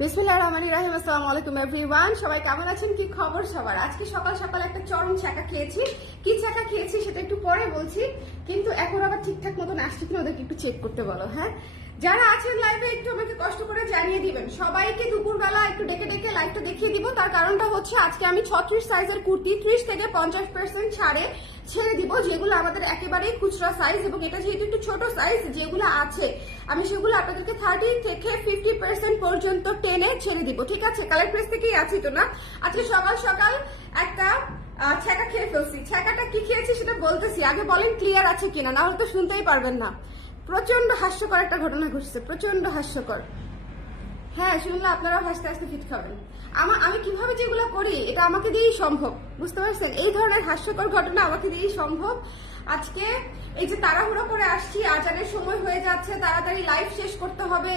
বিসমিল্লাহির রহমানির রহিম। আসসালামু আলাইকুম এভরিওয়ান, সবাই কেমন আছেন? কি খবর সবার? আজকে সকাল সকাল একটা চরম ছ্যাঁকা খেয়েছি। কি ছ্যাঁকা খেয়েছি সেটা একটু পরে বলছি, কিন্তু এখন আবার ঠিকঠাক মতন আসছে কিনা ওদেরকে একটু চেক করতে বলো। হ্যাঁ, যারা আছেন লাইভে একটু আমাকে কষ্ট করে জানিয়ে দিবেন। সবাইকে দুপুরবেলা একটু ডেকে ডেকে লাইভটা দেখিয়ে দিব। তার কারণটা হচ্ছে আজকে আমি 36 সাইজের কুর্তি 30 থেকে 50% ছাড়ে ছেড়ে দিব, যেগুলো আমাদের একেবারেই খুচরা সাইজ, এবং এটা যেহেতু একটু ছোট সাইজ যেগুলো আছে আমি সেগুলো আপনাদেরকে 30 থেকে 50% পর্যন্ত টেনে ছেড়ে দিব। ঠিক আছে, কালার প্রেস থেকেই আছি তো না। আজকে সকাল সকাল একটা ছ্যাঁকা খেয়ে ফেলছি। ছ্যাঁকাটা কি খেয়েছি সেটা বলতেছি, আগে বলেন ক্লিয়ার আছে কিনা, না হলে তো শুনতেই পারবেন না। প্রচন্ড হাস্যকর একটা ঘটনা ঘটছে, প্রচন্ড হাস্যকর। হ্যাঁ, শুনলে আপনারাও হাসতে হাসতে ফিট খাবেন। আমি কিভাবে যেগুলো করি এটা আমাকে দিয়েই সম্ভব, বুঝতে পারছেন? এই ধরনের হাস্যকর ঘটনা আমাকে দিয়েই সম্ভব। আজকে এই যে তাড়াহুড়ো করে আসছি, আজানের সময় হয়ে যাচ্ছে, তাড়াতাড়ি লাইভ শেষ করতে হবে,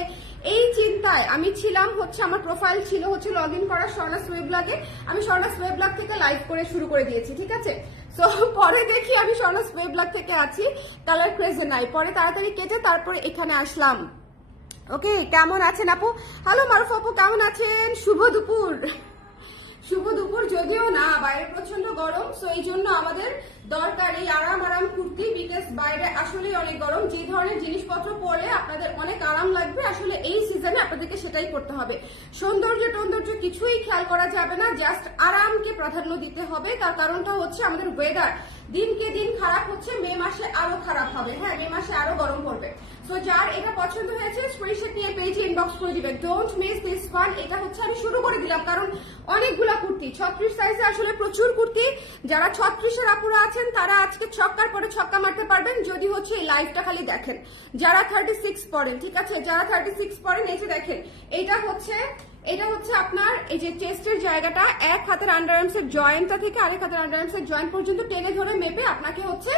এই চিন্তায় আমি ছিলাম হচ্ছে, আমার প্রোফাইল ছিল হচ্ছে লগ ইন করা স্বর্ণাস ওয়েবব্লগে। আমি স্বর্ণাস ওয়েবব্লগ থেকে লাইভ করে শুরু করে দিয়েছি, ঠিক আছে। তো পরে দেখি আমি স্বর্ণাস ওয়েবব্লগ থেকে আছি, কালার ক্রেজে নাই। পরে তাড়াতাড়ি কেটে তারপরে এখানে আসলাম। ওকে, কেমন আছেন আপু? হ্যালো মারুফ আপু, কেমন আছেন? শুভ দুপুর। শুভ দুপুর, যদিও না বাইরে প্রচন্ড গরম, সো এই জন্য আমাদের দরকার এই আরাম কুর্তি, বিকজ বাইরে আসলে অনেক গরম। যে ধরনের জিনিসপত্র পরলে আপনাদের অনেক আরাম লাগবে, আসলে এই সিজনে আপনাদেরকে সেটাই করতে হবে। সৌন্দর্য টৌন্দর্য কিছুই খেয়াল করা যাবে না, জাস্ট আরামকে প্রাধান্য দিতে হবে। তার কারণটা হচ্ছে আমাদের ওয়েদার দিনকে দিন খারাপ হচ্ছে, মে মাসে আরো খারাপ হবে। হ্যাঁ, মে মাসে আরো গরম পড়বে। সো যার এটা পছন্দ হয়েছে স্ক্রিনশট নিয়ে পেজে ইনবক্স করে দিবেন। Don't miss this one. এটা হচ্ছে আমি শুরু করে দিলাম কারণ অনেকগুলা কুর্তি 36 সাইজে, আসলে প্রচুর কুর্তি। যারা 36 এর আপুরা আছেন তারা আজকে ছক্কার পরে ছক্কা মারতে পারবেন যদি হচ্ছে এই লাইভটা খালি দেখেন। যারা 36 পড়েন, ঠিক আছে, যারা 36 পড়েন এই যে দেখেন, এটা হচ্ছে আপনার এই যে চেস্টের জায়গাটা, এক হাতের আন্ডারআর্মস এর জয়েন্টটা থেকে আরেক হাতের আন্ডারআর্মস এর জয়েন্ট পর্যন্ত টেনে ধরে মেপে আপনাকে হচ্ছে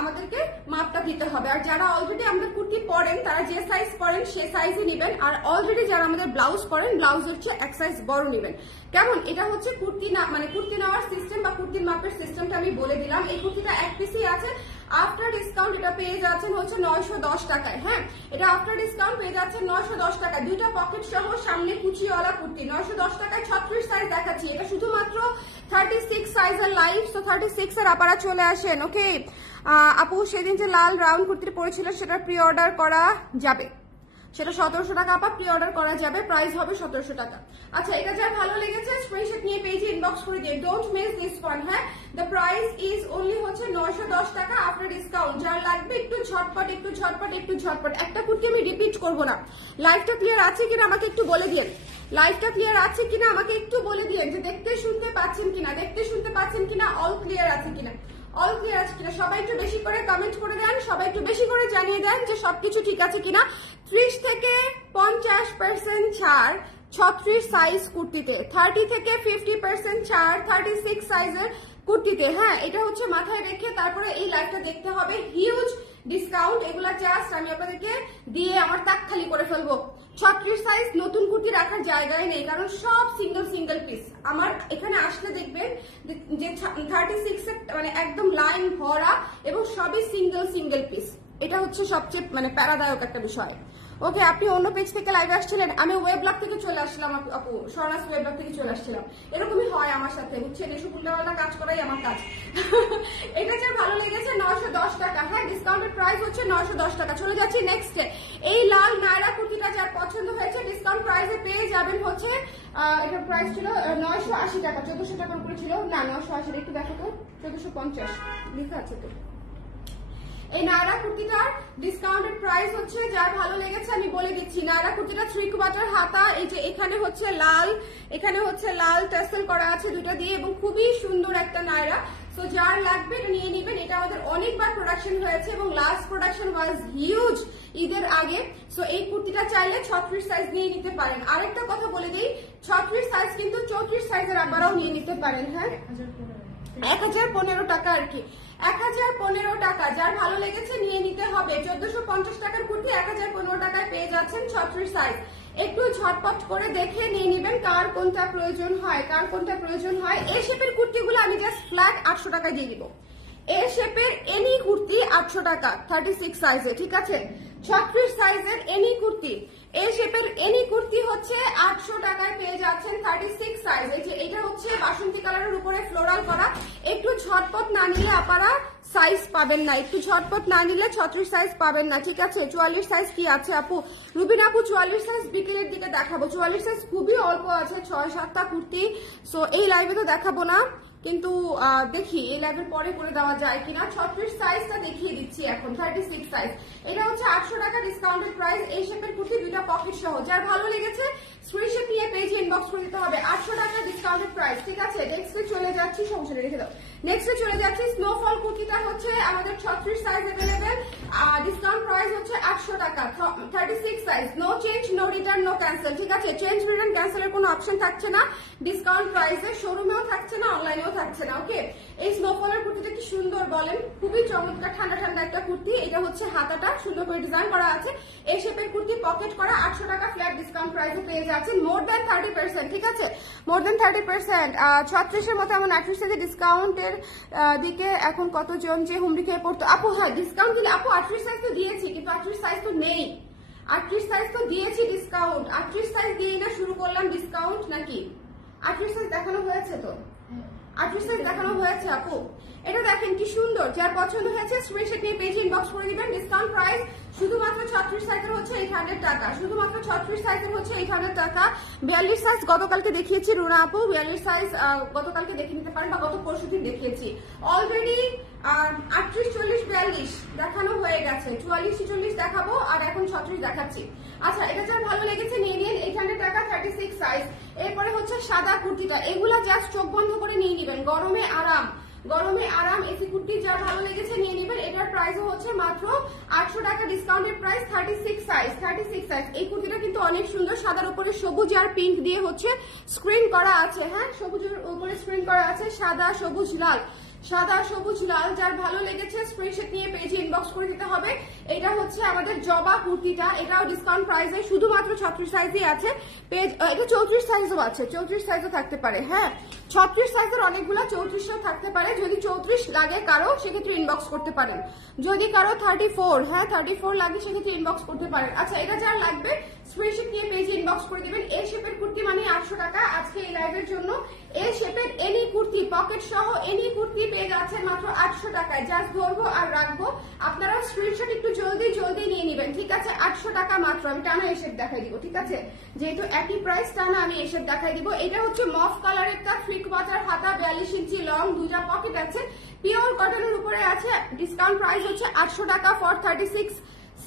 আমাদেরকে মাপটা দিতে হবে। আর যারা অলরেডি আমাদের কুর্তি পরেন তারা যে সাইজ পরেন সে সাইজে নেবেন, আর অলরেডি যারা আমাদের ব্লাউজ পরেন ব্লাউজ হচ্ছে এক সাইজ বড় নেবেন। কেমন? এটা হচ্ছে কুর্তি না, মানে কুর্তি নেওয়ার সিস্টেম বা কুর্তির মাপের সিস্টেমটা আমি বলে দিলাম। এই কুর্তিটা এক পিসই আছে, আফটার ডিসকাউন্ট এটা পেয়ে যাচ্ছেন হচ্ছে 910 টাকায়। হ্যাঁ, এটা আফটার ডিসকাউন্ট পেয়ে যাচ্ছেন 910 টাকা, দুইটা পকেট সহ, সামনে কুচিওয়ালা কুর্তি 910 টাকায়। 36 সাইজ দেখাচ্ছি, এটা শুধুমাত্র 36 সাইজের লাইভ। তো 36 এর আপারা চলে আসেন। ওকে আপু, সেদিন যে লাল রাউন্ড কুর্তিটা পরেছিল সেটা প্রি অর্ডার করা যাবে, সেটা 1700 টাকা আপা, প্রি অর্ডার করা যাবে, প্রাইস হবে 1700 টাকা। আচ্ছা, এটা যার ভালো লেগেছে স্ক্রিনশট নিয়ে পেজে ইনবক্স করে দিন। Don't miss this one. হ্যাঁ, দ্য প্রাইস ইজ অনলি হচ্ছে 910 টাকা আফটার ডিসকাউন্ট। যার লাগবে একটু ঝটপট একটা কুর্তি আমি রিপিট করব না। লাইভটা ক্লিয়ার আছে কিনা আমাকে একটু বলে দিন। লাইভটা ক্লিয়ার আছে কিনা আমাকে একটু বলে দিন, যে দেখতে শুনতে পাচ্ছেন কিনা, অল ক্লিয়ার আছে কিনা, অল ক্লিয়ার আছে কিনা। সবাই একটু বেশি করে কমেন্ট করে দেন, সবাই একটু বেশি করে জানিয়ে দেন যে সবকিছু ঠিক আছে কিনা। 30 থেকে 50% ছাড় 36 সাইজ কুর্তিতে, 30 থেকে 50% ছাড় 36 সাইজের কুর্তিতে। হ্যাঁ, এটা হচ্ছে মাথায় রেখে তারপরে এই লাইভটা দেখতে হবে। হিউজ ডিসকাউন্ট, এগুলা জাস্ট আমি আপনাদেরকে দিয়ে আমার তাক খালি করে ফেলবো। 36 সাইজ নতুন কুর্তি রাখার জায়গায় নেই, কারণ সব সিঙ্গেল পিস। আমার এখানে আসলে দেখবেন যে 36 এর মানে একদম লাইন ভরা এবং সবই সিঙ্গেল পিস। এটা হচ্ছে সবচেয়ে মানে প্যারাদায়ক একটা বিষয়। ওকে, আপনি অন্য পেজ থেকে লাইভে আসছিলেন, আমি ওয়েবব্লগ থেকে চলে আসলাম। আপু স্বর্ণাস ওয়েবব্লগ থেকে চলে আসছিলাম। এরকমই হয় আমার সাথে, বুঝছেন? এসব উল্টাপাল্টা কাজ করাই আমার কাজ। এটা যে ভালো লেগেছে 910 টাকা। হ্যাঁ, ডিসকাউন্টের প্রাইস হচ্ছে 910 টাকা। চলে যাচ্ছি নেক্সট। এই লাল নায়রা কুর্তিটা যার পছন্দ হয়েছে ডিসকাউন্ট প্রাইসে পেয়ে যাবেন হচ্ছে, এটার প্রাইস ছিল 980 টাকা, 1400 টাকার উপরে ছিল না, 980। একটু দেখো তো, 1450 লেখা আছে তো। এই নায়রা কুর্তিটার ডিসকাউন্টেড প্রাইস হচ্ছে, যার ভালো লেগেছে আমি বলে দিচ্ছি। নায়রা কুর্তিটা 3/4 হাতা, এই যে এখানে হচ্ছে লাল টেসেল করা আছে দুটো দিয়ে, এবং খুবই সুন্দর একটা নায়রা। সো যার লাগবে এটা নিয়ে নেবেন। এটা আমাদের অনেকবার প্রোডাকশন হয়েছে এবং লাস্ট প্রোডাকশন ওয়াজ হিউজ ঈদের আগে। সো এই কুর্তিটা চাইলে 36 সাইজ নিয়ে নিতে পারেন। আরেকটা কথা বলে দিই, 36 সাইজ কিন্তু 34 সাইজের আবারও নিয়ে নিতে পারেন। হ্যাঁ, 1015 টাকা আর কি, 1015 টাকা। যার ভালো লেগেছে নিয়ে নিতে হবে। 1450 টাকার কুর্তি 1015 টাকায় পেয়ে যাচ্ছেন 36 সাইজ। একটু ঝটপট করে দেখে নিয়ে নেবেন কার কোনটা প্রয়োজন হয়। এই শেপের কুর্তিগুলো আমি জাস্ট ফ্ল্যাট 800 টাকায় দিয়ে দিব। এ শেপের এনি কুর্তি 800 টাকা 36 সাইজে, ঠিক আছে? 36 সাইজের এনি কুর্তি, এ শেপের এনি কুর্তি হচ্ছে 800 টাকায় পেয়ে যাচ্ছেন 36 সাইজ। এই যে এটা হচ্ছে বাসন্তী কালারের উপরে ফ্লোরাল করা, একটু ঝটপট না নিলে আপনারা সাইজ পাবেন না, একটু ঝটপট না নিলে 36 সাইজ পাবেন না, ঠিক আছে? 44 সাইজ কি আছে আপু? রুবিন আপু 44 সাইজ বিকেলের দিকে দেখাবো, 44 সাইজ খুবই অল্প আছে, 6-7টা কুর্তি। সো এই লাইভে তো দেখাবো না, কিন্তু দেখি এই লাইভের পরে করে দেওয়া যায় কিনা। 36 সাইজটা দেখিয়ে দিচ্ছি এখন, 36 সাইজ। এটা হচ্ছে 800 টাকা ডিসকাউন্টেড প্রাইস। এই শেপের কুর্তি, দুইটা পকেট সহ। যার ভালো লেগেছে স্ক্রিনশট নিয়ে পেজে ইনবক্স করে দিতে হবে। 800 টাকা ডিসকাউন্টেড প্রাইস, ঠিক আছে? নেক্সটে চলে যাচ্ছি, সমস্যা রেখে দাও। নেক্সটে চলে যাচ্ছি, স্নোফল কুর্তিটা হচ্ছে আমাদের 36 সাইজ अवेलेबल, ডিসকাউন্ট প্রাইস হচ্ছে 800 টাকা, 36 size. No change, no return, no cancel, ঠিক আছে? চেঞ্জ রিটার্ন ক্যান্সেলের কোনো অপশন থাকছে না ডিসকাউন্ট প্রাইসে, শোরুমেও থাকছে না, অনলাইনেও থাকছে না, ওকে? এই স্নোফলের কুর্তিটা কি সুন্দর বলেন, খুবই চমৎকার, ঠান্ডা ঠান্ডা একটা কুর্তি। এটা হচ্ছে হাতাটা সুন্দর করে ডিজাইন করা আছে, এই শেপের কুর্তি পকেট করা, 800 টাকা ফ্ল্যাট ডিসকাউন্ট প্রাইসে পেয়ে যাচ্ছেন, মোর দ্যান 30%, ঠিক আছে? More than 30%। 36-এর মতো এমন 38 সাইজে ডিসকাউন্টের দিকে এখন কতজন যে হুমড়ি খেয়ে পড়তো আপু? হ্যাঁ, ডিসকাউন্ট দিলে আপু 38 সাইজ তো দিয়েছি, কিন্তু 38 সাইজ তো নেই। 38 সাইজ তো দিয়েছি ডিসকাউন্ট, 38 সাইজ দিয়ে না শুরু করলাম ডিসকাউন্ট নাকি? 38 সাইজ দেখানো হয়েছে তো, 38 সাইজ দেখানো হয়েছে আপু। এটা দেখেন কি সুন্দর, যার পছন্দ হয়েছে স্ক্রিনশট নিয়ে পেজে ইনবক্স করে দিবেন। ডিসকাউন্ট প্রাইস শুধুমাত্র 36 সাইজের হচ্ছে 800 টাকা, শুধুমাত্র 36 সাইজের হচ্ছে 800 টাকা। 42 সাইজ গতকালকে দেখিয়েছি রুনা আপু, 42 সাইজ গতকালকে দেখে নিতে পারেন, বা গত পরশুদিন দেখিয়েছি। অলরেডি 38, 40, 42 দেখানো হয়ে গেছে, 44, 46 দেখাবো, আর এখন 36 দেখাচ্ছি। আচ্ছা, এটা যার ভালো লেগেছে নিয়ে নিন, 800 টাকা 36 সাইজ। এরপরে হচ্ছে সাদা কুর্তিটা, এগুলা জাস্ট চোখ বন্ধ করে নিয়ে নিবেন, গরমে আরাম, গরমে আরাম। এসি কুর্তি যার ভালো লেগেছে নিয়ে নেবেন। এটার প্রাইস হচ্ছে মাত্র 800 টাকা ডিসকাউন্টেড প্রাইস, 36 সাইজ, 36 সাইজ। এই কুর্তিটা কিন্তু অনেক সুন্দর, সাদার উপরে সবুজ আর পিঙ্ক দিয়ে হচ্ছে স্ক্রিন করা আছে, হ্যাঁ, সবুজের উপরে স্ক্রিন করা আছে, সাদা সবুজ লাল, সাদা সবুজ লাল। যার ভালো লেগেছে স্ক্রিনশট নিয়ে পেজে ইনবক্স করে দিতে হবে। এটা হচ্ছে আমাদের জবা কুর্তিটা, এটাও ডিসকাউন্ট প্রাইসে শুধুমাত্র 36 সাইজই আছে। পেজ এটা 34 সাইজও আছে, 34 সাইজও থাকতে পারে, হ্যাঁ, 36 সাইজের অনেকগুলো 34ও থাকতে পারে। যদি 34 লাগে কারো সেক্ষেত্রে ইনবক্স করতে পারেন, যদি কারো 34, হ্যাঁ 34 লাগে সেক্ষেত্রে ইনবক্স করতে পারেন। আচ্ছা, এটা যার লাগবে স্ক্রিনশট নিয়ে পেজে ইনবক্স করে দিবেন। এই শেপের কুর্তি মানে 800 টাকা আজকে এই লাইভের জন্য। এই শেপের এনি কুর্তি পকেট সহ এনি কুর্তি পেয়ে যাচ্ছে মাত্র 800 টাকায়। জাস্ট ধরবো আর রাখবো, আপনারা স্ক্রিনশট একটু জলদি জলদি নিয়ে নেবেন, ঠিক আছে? 800 টাকা মাত্র। আমি টানা এই শেপ দেখাই দিব, ঠিক আছে? যেহেতু একই প্রাইস, টানা আমি এই শেপ দেখাই দিব। এটা হচ্ছে মফ কালার একটা 3/4 হাতা, 42 ইঞ্চি লং, দুটা পকেট আছে, পিওর কটনের উপরে আছে। ডিসকাউন্ট প্রাইস হচ্ছে 800 টাকা ফর 36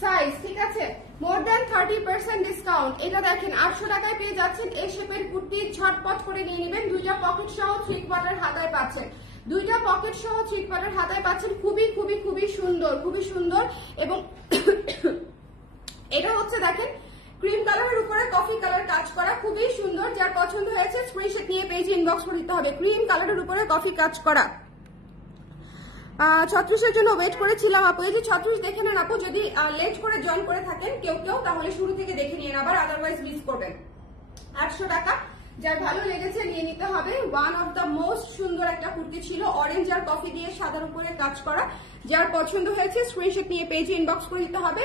সাইজ, ঠিক আছে? More than 30% discount. এটা দেখেন 800 টাকায় পেয়ে যাচ্ছেন এই শেপের কুর্তি, ঝটপট করে নিয়ে নেবেন। দুইটা পকেট সহ 3/4 হাতায় পাচ্ছেন, দুইটা পকেট সহ 3/4 হাতায় পাচ্ছেন। খুবই খুবই খুবই সুন্দর, খুবই সুন্দর। এবং এটা হচ্ছে দেখেন ক্রিম কালারের উপরে কফি কালার কাজ করা, খুবই সুন্দর। যার পছন্দ হয়েছে স্ক্রিনশট নিয়ে পেজে ইনবক্স করে দিতে হবে। ক্রিম কালারের উপরে কফি কাজ করা। 36-এর জন্য ওয়েট করেছিলাম আপু। এই যে 36 দেখে নেন আপু, যদি লেট করে জয়েন করে থাকেন কেউ কেউ, তাহলে শুরু থেকে দেখে নিন আবার, আদারওয়াইজ মিস করবেন। 800 টাকা, যার ভালো লেগেছে নিয়ে নিতে হবে। ওয়ান অফ দ্য মোস্ট সুন্দর একটা কুর্তি ছিল, অরেঞ্জ আর কফি দিয়ে সাদার উপরে কাজ করা। যার পছন্দ হয়েছে স্ক্রিনশট নিয়ে পেজে ইনবক্স করে দিতে হবে।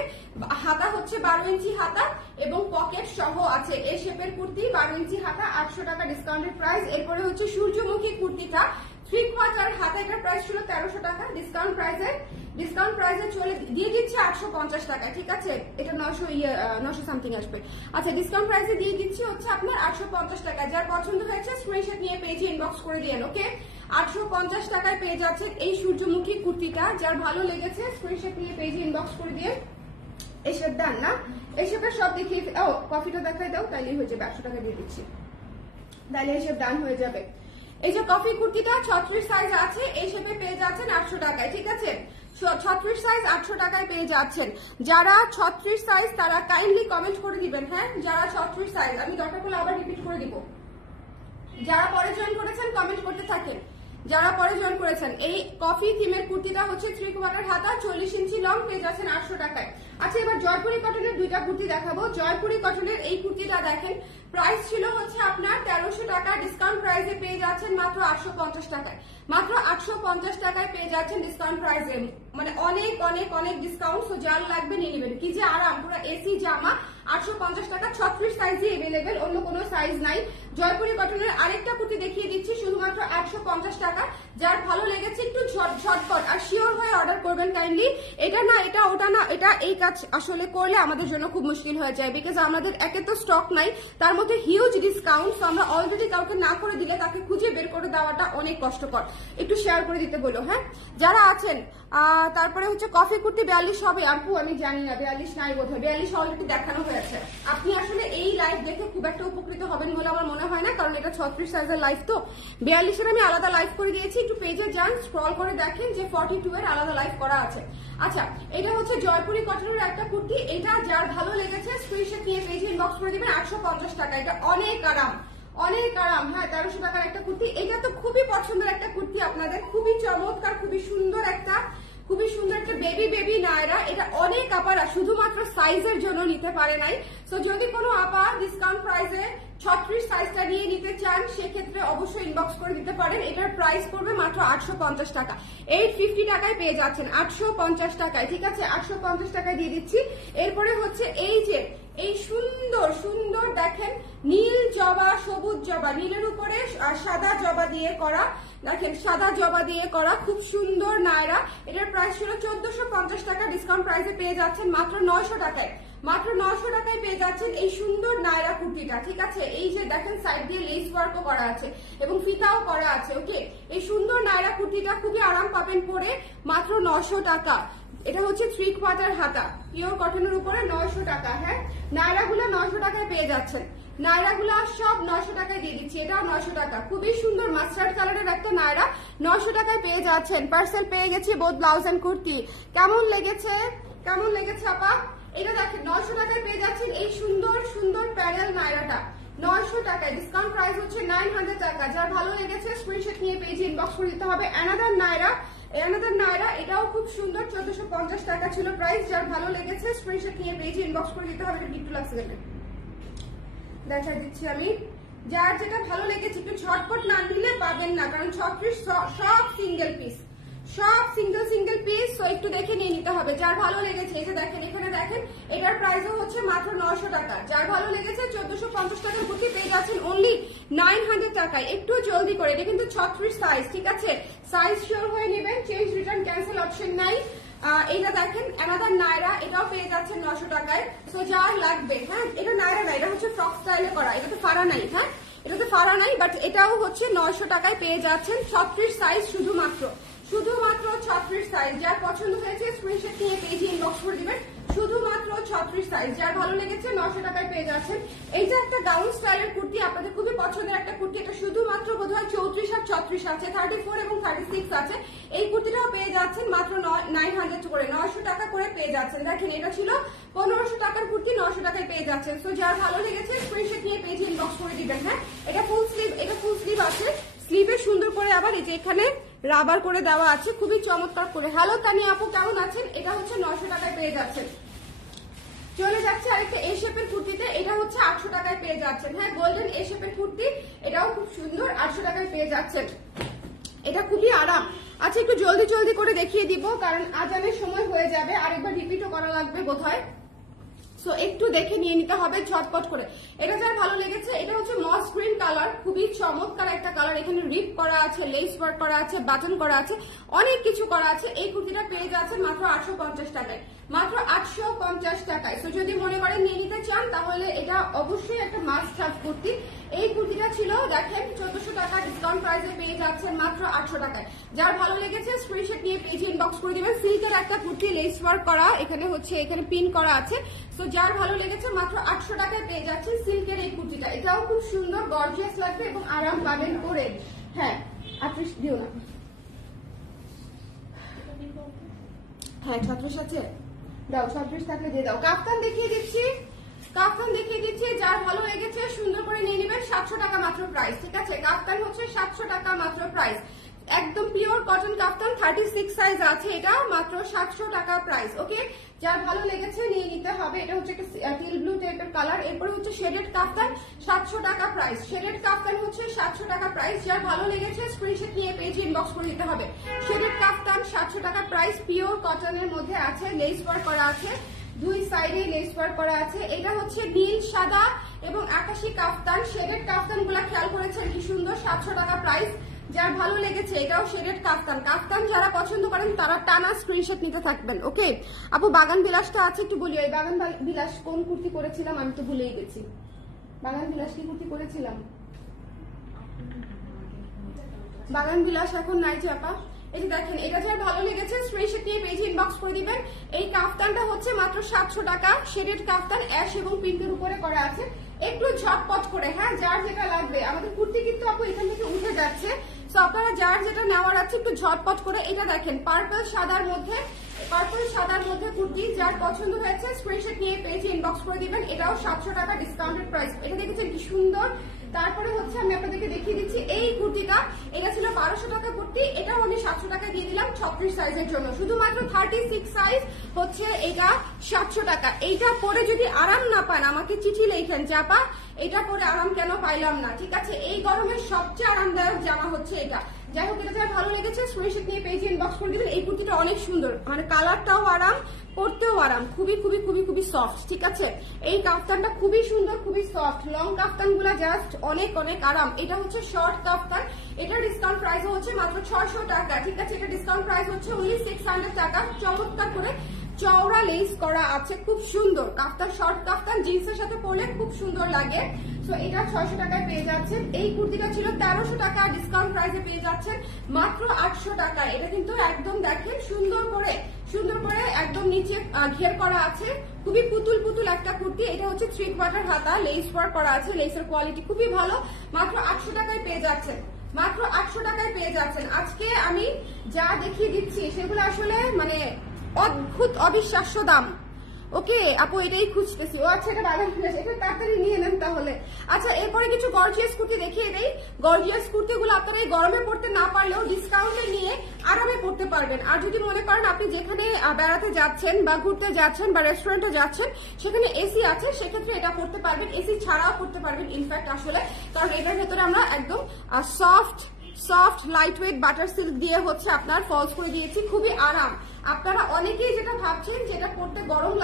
হাতা হচ্ছে 12 ইঞ্চি হাতা এবং পকেট সহ আছে। এই শেপের কুর্তি 12 ইঞ্চি হাতা, 800 টাকা ডিসকাউন্টেড প্রাইস। এরপরে হচ্ছে সূর্যমুখী কুর্তিটা 3/4 হাতা, এটার প্রাইস ছিল 1300 টাকা। ডিসকাউন্ট প্রাইসে চলে দিয়ে দিচ্ছে 850 টাকা, ঠিক আছে? এটা 900 সামথিং আসবে। আচ্ছা, ডিসকাউন্ট প্রাইসে দিয়ে দিচ্ছি হচ্ছে আপনার 850 টাকা। যার পছন্দ হয়েছে স্ক্রিনশট নিয়ে পেজে ইনবক্স করে দিয়েন, ওকে? 850 টাকায় পেয়ে যাচ্ছেন এই সূর্যমুখী কুর্তিটা। যার ভালো লেগেছে স্ক্রিনশট নিয়ে পেজে ইনবক্স করে দিয়ে। এসব ডান না, এসবের সব দেখিয়ে, ও কফিটা দেখাই দাও, তাইলেই হয়ে যাবে। 800 টাকা দিয়ে দিচ্ছি, তাইলে এসব ডান হয়ে যাবে। এই যে কফি কুর্তিটা 36 সাইজ আছে, এই শেপে পেয়ে যাচ্ছেন 800 টাকায়, ঠিক আছে? 36 সাইজ 800 টাকায় পেয়ে যাচ্ছেন। যারা 36 সাইজ তারা কাইন্ডলি কমেন্ট করে দিবেন, হ্যাঁ? যারা 36 সাইজ, আমি দরকার পড়লে আবার রিপিট করে দিব। যারা পরে জয়েন করেছেন কমেন্ট করতে থাকেন, যারা পরে জয়েন করেছেন। এই কফি থিমের কুর্তিটা হচ্ছে 3/4 হাতা, 40 ইঞ্চি লং, পেয়ে যাচ্ছেন 800 টাকায়। আচ্ছা, এবার জয়পুরি কটনের দুইটা কুর্তি দেখাবো। জয়পুরি কটনের এই কুর্তিটা দেখেন, প্রাইস ছিল হচ্ছে আপনার 1300 টাকা, ডিসকাউন্ট প্রাইসে পেয়ে যাচ্ছেন মাত্র 850 টাকায়। মাত্র 850 টাকায় পেয়ে যাচ্ছেন ডিসকাউন্ট প্রাইসে, মানে অনেক অনেক অনেক ডিসকাউন্ট। সো যার লাগবে নিয়ে নেবেন। কি যে আরাম, পুরো এসি জামা 850 টাকা, 36 সাইজই এভেলেবেল, অন্য কোনো সাইজ নাই। জয়পুরি কটনের আরেকটা কুর্তি দেখিয়ে দিচ্ছি শুধুমাত্র 150 টাকা। যার ভালো লেগেছে একটু ঝটপট আর শিওর হয়ে অর্ডার করবেন কাইন্ডলি। এটা না এটা ওটা না এটা, এই কাজ আসলে করলে আমাদের জন্য খুব মুশকিল হয়ে যায়, বিকজ আমাদের একে তো স্টক নাই, তার মধ্যে হিউজ ডিসকাউন্ট। তো আমরা অলরেডি কাউকে না করে দিলে তাকে খুঁজে বের করে দেওয়াটা অনেক কষ্টকর। একটু শেয়ার করে দিতে বলো, হ্যাঁ যারা আছেন। তারপরে হচ্ছে কফি কুর্তি 42 হবে আপু, আমি জানি না 42 নাই বোধ হয়, 42 অলরেডি দেখানো হয়েছে। আপনি আসলে এই লাইভ দেখে খুব একটা উপকৃত হবেন বলে আমার মনে হয় না, কারণ এটা 36 সাইজের লাইভ। তো 42 এর আমি আলাদা লাইভ করে দিয়েছি, একটু পেজে যান, স্ক্রল করে দেখেন যে 42 এর আলাদা লাইভ করা আছে। আচ্ছা, এটা হচ্ছে জয়পুরি কটনের একটা কুর্তি। এটা যার ভালো লেগেছে স্ক্রিনশট নিয়ে পেজে ইনবক্স করে দিবেন। 850 টাকা, এটা অনেক আরাম, অনেক আরাম। হ্যাঁ 1300 টাকার একটা কুর্তি, এটা তো খুবই পছন্দের একটা কুর্তি আপনাদের, খুবই চমৎকার, খুবই সুন্দর একটা বেবি নায়রা। এটা অনেক আপারা শুধুমাত্র সাইজের জন্য নিতে পারে নাই। সো যদি কোনো আপা ডিসকাউন্ট প্রাইসে 36 সাইজটা নিয়ে নিতে চান, সেক্ষেত্রে অবশ্যই ইনবক্স করে দিতে পারেন। এটার প্রাইস পড়বে মাত্র 850 টাকা, 850 টাকায় পেয়ে যাচ্ছেন, 850 টাকায়। ঠিক আছে, 850 টাকায় দিয়ে দিচ্ছি। এরপরে হচ্ছে এই যে এই সুন্দর সুন্দর দেখেন নীল জবা, সবুজ জবা, নীলের উপরে সাদা জবা দিয়ে করা, দেখেন সাদা জবা দিয়ে করা খুব সুন্দর নায়রা। এটার প্রাইস ছিল 1450 টাকা, ডিসকাউন্ট প্রাইসে পেয়ে যাচ্ছেন মাত্র 900 টাকায়। মাত্র 900 টাকায় পেয়ে যাচ্ছেন এই সুন্দর নায়রা কুর্তিটা। ঠিক আছে, এই যে দেখেন সাইড দিয়ে লেস ওয়ার্কও করা আছে এবং ফিতাও করা আছে। ওকে, এই সুন্দর নায়রা কুর্তিটা খুবই আরাম পাবেন পরে, মাত্র 900 টাকা। এটা হচ্ছে 3/4 হাতা, পিওর কটনের উপরে 900 টাকা। হ্যাঁ, নায়রাগুলো 900 টাকায় পেয়ে যাচ্ছেন, নায়রাগুলা সব 900 টাকায় দিয়ে দিচ্ছি। এটাও 900 টাকা, খুবই সুন্দর মাস্টার্ড কালারের একটা নায়রা 900 টাকায় পেয়ে যাচ্ছেন। পার্সেল পেয়ে গেছি বোথ ব্লাউজ এন্ড কুর্তি। কেমন লেগেছে, কেমন লেগেছে আপা? এটা দেখেন 900 টাকায় পেয়ে যাচ্ছেন এই সুন্দর সুন্দর প্যানেল নায়রাটা 900 টাকায়, ডিসকাউন্ট প্রাইস হচ্ছে 900 টাকা। যার ভালো লেগেছে স্ক্রিনশট নিয়ে পেজে ইনবক্স করে দিতে হবে। অ্যানাদার নায়রা, এটাও খুব সুন্দর, 1450 টাকা ছিল প্রাইস। যার ভালো লেগেছে স্ক্রিনশট নিয়ে পেজে ইনবক্স করে দিতে হবে। এটা একটু লাগছে, দেখা দিচ্ছি আমি। যার যেটা ভালো লেগেছে একটু ঝটপট না নিলে পাবেন না, কারণ 36 সব সিঙ্গেল পিস, সব সিঙ্গেল পিস। তো একটু দেখে নিয়ে নিতে হবে। যার ভালো লেগেছে এই যে দেখেন, এখানে দেখেন এটার প্রাইসও হচ্ছে মাত্র 900 টাকা। যার ভালো লেগেছে 1450 টাকার কুর্তি পেয়ে যাচ্ছেন অনলি 900 টাকায়। একটু জলদি করে, এটা কিন্তু 36 সাইজ। ঠিক আছে, সাইজ শিওর হয়ে নেবেন, চেঞ্জ রিটার্ন ক্যান্সেল অপশন নাই। এটা দেখেন অ্যানাদার নায়রা, এটাও পেয়ে যাচ্ছেন 900 টাকায়। সো যার লাগবে, হ্যাঁ এটা নায়রা না, এটা হচ্ছে ফ্রক স্টাইলে করা, এটা তো ফাড়া নাই। হ্যাঁ এটাতে ফাড়া নাই, বাট এটাও হচ্ছে 900 টাকায় পেয়ে যাচ্ছেন। 36 সাইজ, শুধুমাত্র 36 সাইজ। যার পছন্দ হয়েছে স্ক্রিনশট নিয়ে পেজে ইনবক্স করে দিবেন। শুধুমাত্র 36 সাইজ, যার ভালো লেগেছে 900 টাকায় পেয়ে যাচ্ছেন। এইটা একটা গাউন স্টাইলের কুর্তি, আপনাদের খুবই পছন্দের একটা কুর্তি। এটা শুধুমাত্র বোধহয় 34 আর 36 আছে, 34 এবং 36 আছে। এই কুর্তিটাও পেয়ে যাচ্ছেন মাত্র 900 করে, 900 টাকা করে পেয়ে যাচ্ছেন। দেখেন এটা ছিল 1500 টাকার কুর্তি, 900 টাকায় পেয়ে যাচ্ছেন। তো যার ভালো লেগেছে স্ক্রিনশট নিয়ে পেজে ইনবক্স করে দিবেন। হ্যাঁ এটা ফুল স্লিভ আছে, স্লিভে সুন্দর করে আবার এই যে এখানে রাবার করে দেওয়া আছে, খুবই চমৎকার করে। হ্যালো তানি আপু, কেমন আছেন? এটা হচ্ছে 900 টাকায় পেয়ে যাচ্ছেন। চলে যাচ্ছে আরেকটা এ শেপের কুর্তিতে, এটা হচ্ছে 800 টাকায় পেয়ে যাচ্ছেন। হ্যাঁ গোল্ডেন এ শেপের কুর্তি, এটাও খুব সুন্দর, 800 টাকায় পেয়ে যাচ্ছেন। এটা খুবই আরাম। আচ্ছা একটু জলদি করে দেখিয়ে দিব, কারণ আজানের সময় হয়ে যাবে, আরেকবার রিপিটও করা লাগবে বোধহয়। সো একটু দেখে নিয়ে নিতে হবে ঝটপট করে। এটা যার ভালো লেগেছে, এটা হচ্ছে মস গ্রিন কালার, খুবই চমৎকার একটা কালার। এখানে রিপ করা আছে, লেস ওয়ার্ক করা আছে, বাটন করা আছে, অনেক কিছু করা আছে। এই কুর্তিটা পেয়ে যাচ্ছে মাত্র 850 টাকায়, মাত্র 850 টাকায়। তো যদি মনে করেন নিয়ে নিতে চান, তাহলে এটা অবশ্যই একটা মাস্ট হ্যাভ কুর্তি। এই কুর্তিটা ছিল দেখেন 1400 টাকা, ডিসকাউন্ট প্রাইসে পেয়ে যাচ্ছেন মাত্র 800 টাকায়। যার ভালো লেগেছে স্ক্রিনশট নিয়ে পেজে ইনবক্স করে দিবেন। সিল্কের একটা কুর্তি, লেস ওয়ার্ক করা, এখানে হচ্ছে এখানে পিন করা আছে। তো যার ভালো লেগেছে মাত্র 800 টাকায় পেয়ে যাচ্ছেন সিল্কের এই কুর্তিটা। এটাও খুব সুন্দর, গর্জিয়াস লাগবে এবং আরাম পাবেন পরে। হ্যাঁ 38 দিও না, হ্যাঁ 36 আছে, দাও 36 থাকলে দিয়ে দাও। কাফতান দেখিয়ে দিচ্ছি, যার ভালো লেগেছে সুন্দর করে নিয়ে নেবেন। 700 টাকা মাত্র প্রাইস। ঠিক আছে, কাফতান হচ্ছে 700 টাকা মাত্র প্রাইস। একদম পিওর কটন কাফতান 36 সাইজ আছে, এটা মাত্র 700 টাকা প্রাইস। ওকে, যার ভালো লেগেছে নিয়ে নিতে হবে। এটা হচ্ছে একটা টিল ব্লু টাইপের কালার। এরপরে হচ্ছে শেডেড কাফতান 700 টাকা প্রাইস। শেডেড কাফতান হচ্ছে 700 টাকা প্রাইস। যার ভালো লেগেছে স্ক্রিনশট নিয়ে পেজ ইনবক্স করে দিতে হবে। শেডেড কাফতান 700 টাকা প্রাইস, পিওর কটনের মধ্যে আছে, লেস ওয়ার্ক করা আছে, দুই সাইডে লেস ওয়ার্ক করা আছে। এটা হচ্ছে নীল সাদা এবং আকাশি কাফতান। শেডেড কাফতান গুলা খেয়াল করেছেন কি সুন্দর, 700 টাকা প্রাইস। যার ভালো লেগেছে এটাও শেডেড কাফতান। কাফতান যারা পছন্দ করেন তারা টানা স্ক্রিনশট নিতে থাকবেন। ওকে আপু, বাগান বিলাসটা আছে একটু বলি। এই বাগান বিলাস কোন কুর্তি করেছিলাম আমি তো ভুলেই গেছি। বাগান বিলাস কি কুর্তি করেছিলাম? বাগান বিলাস এখন নাই যে আপা। এই যে দেখেন, এটা যার ভালো লেগেছে স্ক্রিনশট নিয়ে পেজে ইনবক্স করে দিবেন। এই কাফতানটা হচ্ছে মাত্র 700 টাকা। শেডেড কাফতান অ্যাশ এবং পিঙ্কের উপরে করা আছে, একটু ঝটপট করে। হ্যাঁ, যার যেটা লাগবে। আমাদের কুর্তি কিন্তু আপু এখান থেকে উঠে যাচ্ছে, তো আপনারা যার যেটা নেওয়ার আছে একটু ঝটপট করে। এটা দেখেন পার্পল সাদার মধ্যে, কুর্তি যার পছন্দ হয়েছে স্ক্রিনশট নিয়ে পেজে ইনবক্স করে দিবেন। এটাও 700 টাকা ডিসকাউন্টেড প্রাইস। এটা দেখেছেন কি সুন্দর। তারপরে হচ্ছে আমি আপনাদেরকে দেখিয়ে দিচ্ছি এই কুর্তিটা। এটা ছিল 1200 টাকা কুর্তি, এটাও আমি 700 টাকা দিয়ে দিলাম 36 সাইজের জন্য। শুধুমাত্র 36 সাইজ হচ্ছে এটা 700 টাকা। এইটা পরে যদি আরাম না পান আমাকে চিঠি লেখেন যে আপা এটা পরে আরাম কেন পাইলাম না। ঠিক আছে, এই গরমের সবচেয়ে আরামদায়ক জামা হচ্ছে এটা। যাই হোক, এটা যার ভালো লেগেছে স্ক্রিনশট নিয়ে পেজে ইনবক্স করে দিবেন। এই কুর্তিটা অনেক সুন্দর, মানে কালারটাও আরাম, পরতেও আরাম, খুবই খুবই খুবই খুবই সফট। ঠিক আছে, এই কাফতানটা খুবই সুন্দর, খুবই সফট। লং কাফতান গুলা জাস্ট অনেক অনেক আরাম। এটা হচ্ছে শর্ট কাফতান, এটা ডিসকাউন্ট প্রাইস হচ্ছে মাত্র 600 টাকা। ঠিক আছে, এটা ডিসকাউন্ট প্রাইস হচ্ছে only 600 টাকা। চমৎকার করে চওড়া লেস করা আছে, খুব সুন্দর কাফতান। শর্ট কাফতান জিন্সের সাথে পরলে খুব সুন্দর লাগে। সো এটা 600 টাকায় পেয়ে যাচ্ছেন। এই কুর্তিটা ছিল 1300 টাকা, ডিসকাউন্ট প্রাইসে পেয়ে যাচ্ছেন মাত্র 800 টাকা। এটা কিন্তু একদম দেখেন সুন্দর করে একদম নিচে ঘের করা আছে, খুবই পুতুল পুতুল একটা কুর্তি। এটা হচ্ছে 3 কোয়ার্টার হাতা, লেস ওয়ার্ক করা আছে, লেসের কোয়ালিটি খুবই ভালো। মাত্র 800 টাকায় পেয়ে যাচ্ছেন, মাত্র 800 টাকায় পেয়ে যাচ্ছেন। আজকে আমি যা দেখিয়ে দিচ্ছি সেগুলো আসলে মানে অদ্ভুত অবিশ্বাস্য দাম। ওকে আপু, এটাই খুঁজতেছি। ও আচ্ছা, এটা বাগান বিলাস, এটা তাড়াতাড়ি নিয়ে নেন তাহলে। আচ্ছা, এরপরে কিছু গর্জিয়াস কুর্তি দেখিয়ে দেই। গর্জিয়াস কুর্তিগুলো আপনারা এই গরমে পড়তে না পারলেও ডিসকাউন্টে নিয়ে আরামে পড়তে পারবেন। আর যদি মনে করেন আপনি যেখানে বেড়াতে যাচ্ছেন বা ঘুরতে যাচ্ছেন বা রেস্টুরেন্টে যাচ্ছেন সেখানে এসি আছে, সেক্ষেত্রে এটা পড়তে পারবেন, এসি ছাড়াও পড়তে পারবেন ইনফ্যাক্ট আসলে। কারণ এটার ভেতরে আমরা একদম soft light weight butter silk দিয়ে হচ্ছে আপনার ফলস করে দিয়েছি, খুবই আরাম। আপনারা অনেকেই যেটা ভাবছেন যেটা পড়তে গরম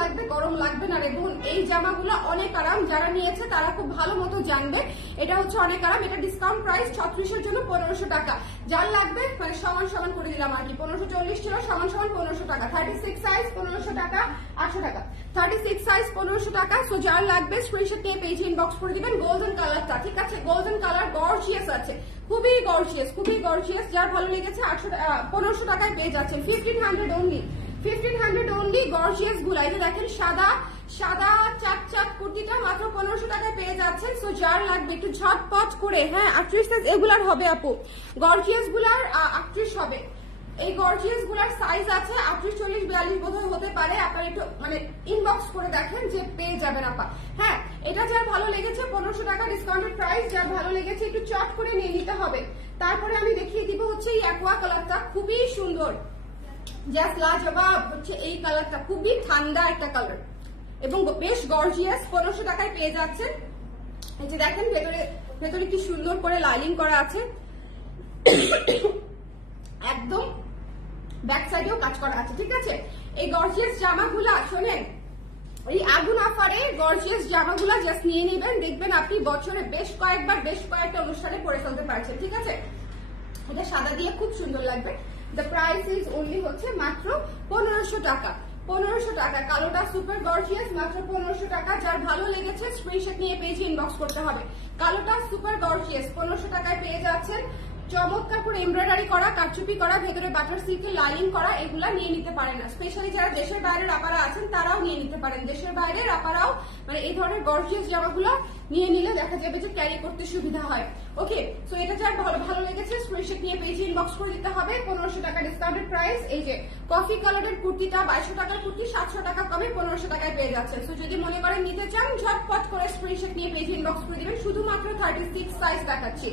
লাগবে না, দেখুন এই জামাগুলো অনেক আরাম। যারা নিয়েছে তারা খুব ভালো মতো জানবে এটা হচ্ছে অনেক আরাম। এটা ডিসকাউন্ট প্রাইস 3600 জন্য 1500 টাকা। যার লাগবে মানে সমান সমান করে দিলাম আর কি। 1540 ছিল, সমান সমান 1500 টাকা। 36 সাইজ 1500 টাকা, 800 টাকা। 36 সাইজ 1500 টাকা। সো যার লাগবে স্ক্রিনশট নিয়ে পেজে ইনবক্স করে দিবেন। গোল্ডেন কালারটা, ঠিক আছে, গোল্ডেন কালার গর্জিয়াস আছে, খুবই গর্জিয়াস। যার ভালো লেগেছে 1500 টাকায় পেয়ে যাচ্ছেন। 1500 অনলি গর্জিয়াস গুলা। এটা দেখেন সাদা চাক কুর্তিটা মাত্র 1500 টাকায় পেয়ে যাচ্ছেন। সো যার লাগবে একটু ঝটপট করে। হ্যাঁ, 38 সাইজ এগুলার হবে আপু, গর্জিয়াস গুলার 38 হবে। এই গর্জিয়াস গুলার সাইজ আছে 38, 40, 42 বোধহয় হতে পারে। আপনারা একটু মানে ইনবক্স করে দেখেন যে পেয়ে যাবেন আপা। হ্যাঁ, এটা যার ভালো লেগেছে 1500 টাকা ডিসকাউন্টেড প্রাইস। যার ভালো লেগেছে একটু চট করে নিয়ে নিতে হবে। তারপরে আমি দেখিয়ে দিব হচ্ছে এই অ্যাকোয়া কালারটা, খুবই সুন্দর, জাস্ট লাজবাব হচ্ছে এই কালারটা, খুবই ঠান্ডা একটা কালার এবং বেশ গর্জিয়াস। 1500 টাকায় পেয়ে যাচ্ছেন। এই যে দেখেন ভেতরে কি সুন্দর করে লাইনিং করা আছে, একদম ব্যাক সাইডেও কাজ করা আছে। ঠিক আছে, এই গর্জিয়াস জামাগুলা শোনেন, এই আগুন অফারে গর্জিয়াস জামাগুলা জাস্ট নিয়ে নেবেন, দেখবেন আপনি বছরে বেশ কয়েকটা অনুষ্ঠানে পরে ফেলতে পারছেন। ঠিক আছে, এটা সাদা দিয়ে খুব সুন্দর লাগবে। দ্য প্রাইস ইজ অনলি হচ্ছে মাত্র 1500 টাকা। 1500 টাকা। কালোটা সুপার গর্জিয়াস, মাত্র 1500 টাকা। যার ভালো লেগেছে স্ক্রিনশট নিয়ে পেজে ইনবক্স করতে হবে। কালোটা সুপার গর্জিয়াস 1500 টাকায় পেয়ে যাচ্ছেন। চমৎকার করে এমব্রয়ডারি করা, কারচুপি করা, ভেতরে বাটার সিল্কের লাইনিং করা, এগুলা নিয়ে নিতে পারেন না। স্পেশালি যারা দেশের বাইরের আপারা আছেন তারাও নিয়ে নিতে পারেন। দেশের বাইরের আপারাও মানে এই ধরনের গর্জিয়াস জামাগুলো নিয়ে নিলে দেখা যাবে যে ক্যারি করতে সুবিধা হয়। ওকে, সো এটা যার ভালো লেগেছে স্ক্রিনশট নিয়ে পেজে ইনবক্স করে দিতে হবে। 1500 টাকা ডিসকাউন্টেড প্রাইস। এই যে কফি কালারের কুর্তিটা 2200 টাকার কুর্তি 700 টাকা কমে 1500 টাকায় পেয়ে যাচ্ছেন। সো যদি মনে করেন নিতে চান ঝটপট করে স্ক্রিনশট নিয়ে পেজে ইনবক্স করে দিবেন। শুধুমাত্র 36 সাইজ দেখাচ্ছি।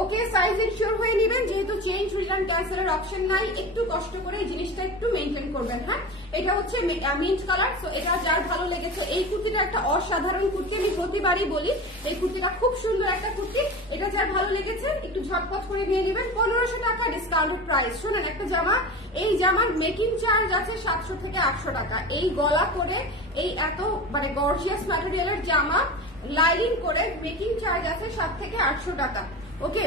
ওকে, সাইজ ইনশিওর হয়ে নেবেন, যেহেতু চেঞ্জ রিটার্ন ক্যান্সেলের অপশন নাই, একটু কষ্ট করে এই জিনিসটা একটু মেনটেন করবেন। হ্যাঁ, এটা হচ্ছে মিন্ট কালার। সো এটা যার ভালো লেগেছে, এই কুর্তিটা একটা অসাধারণ কুর্তি, আমি প্রতিবারই বলি এই কুর্তিটা খুব সুন্দর একটা কুর্তি। এটা যার ভালো লেগেছে একটু ঝটপট করে নিয়ে নেবেন। 1500 টাকা ডিসকাউন্টেড প্রাইস। শোনেন, একটা জামা, এই জামার মেকিং চার্জ আছে 700 থেকে 800 টাকা। এই গলা করে এই এত মানে গর্জিয়াস ম্যাটেরিয়ালের জামা লাইনিং করে মেকিং চার্জ আছে 7 থেকে 800 টাকা। ওকে,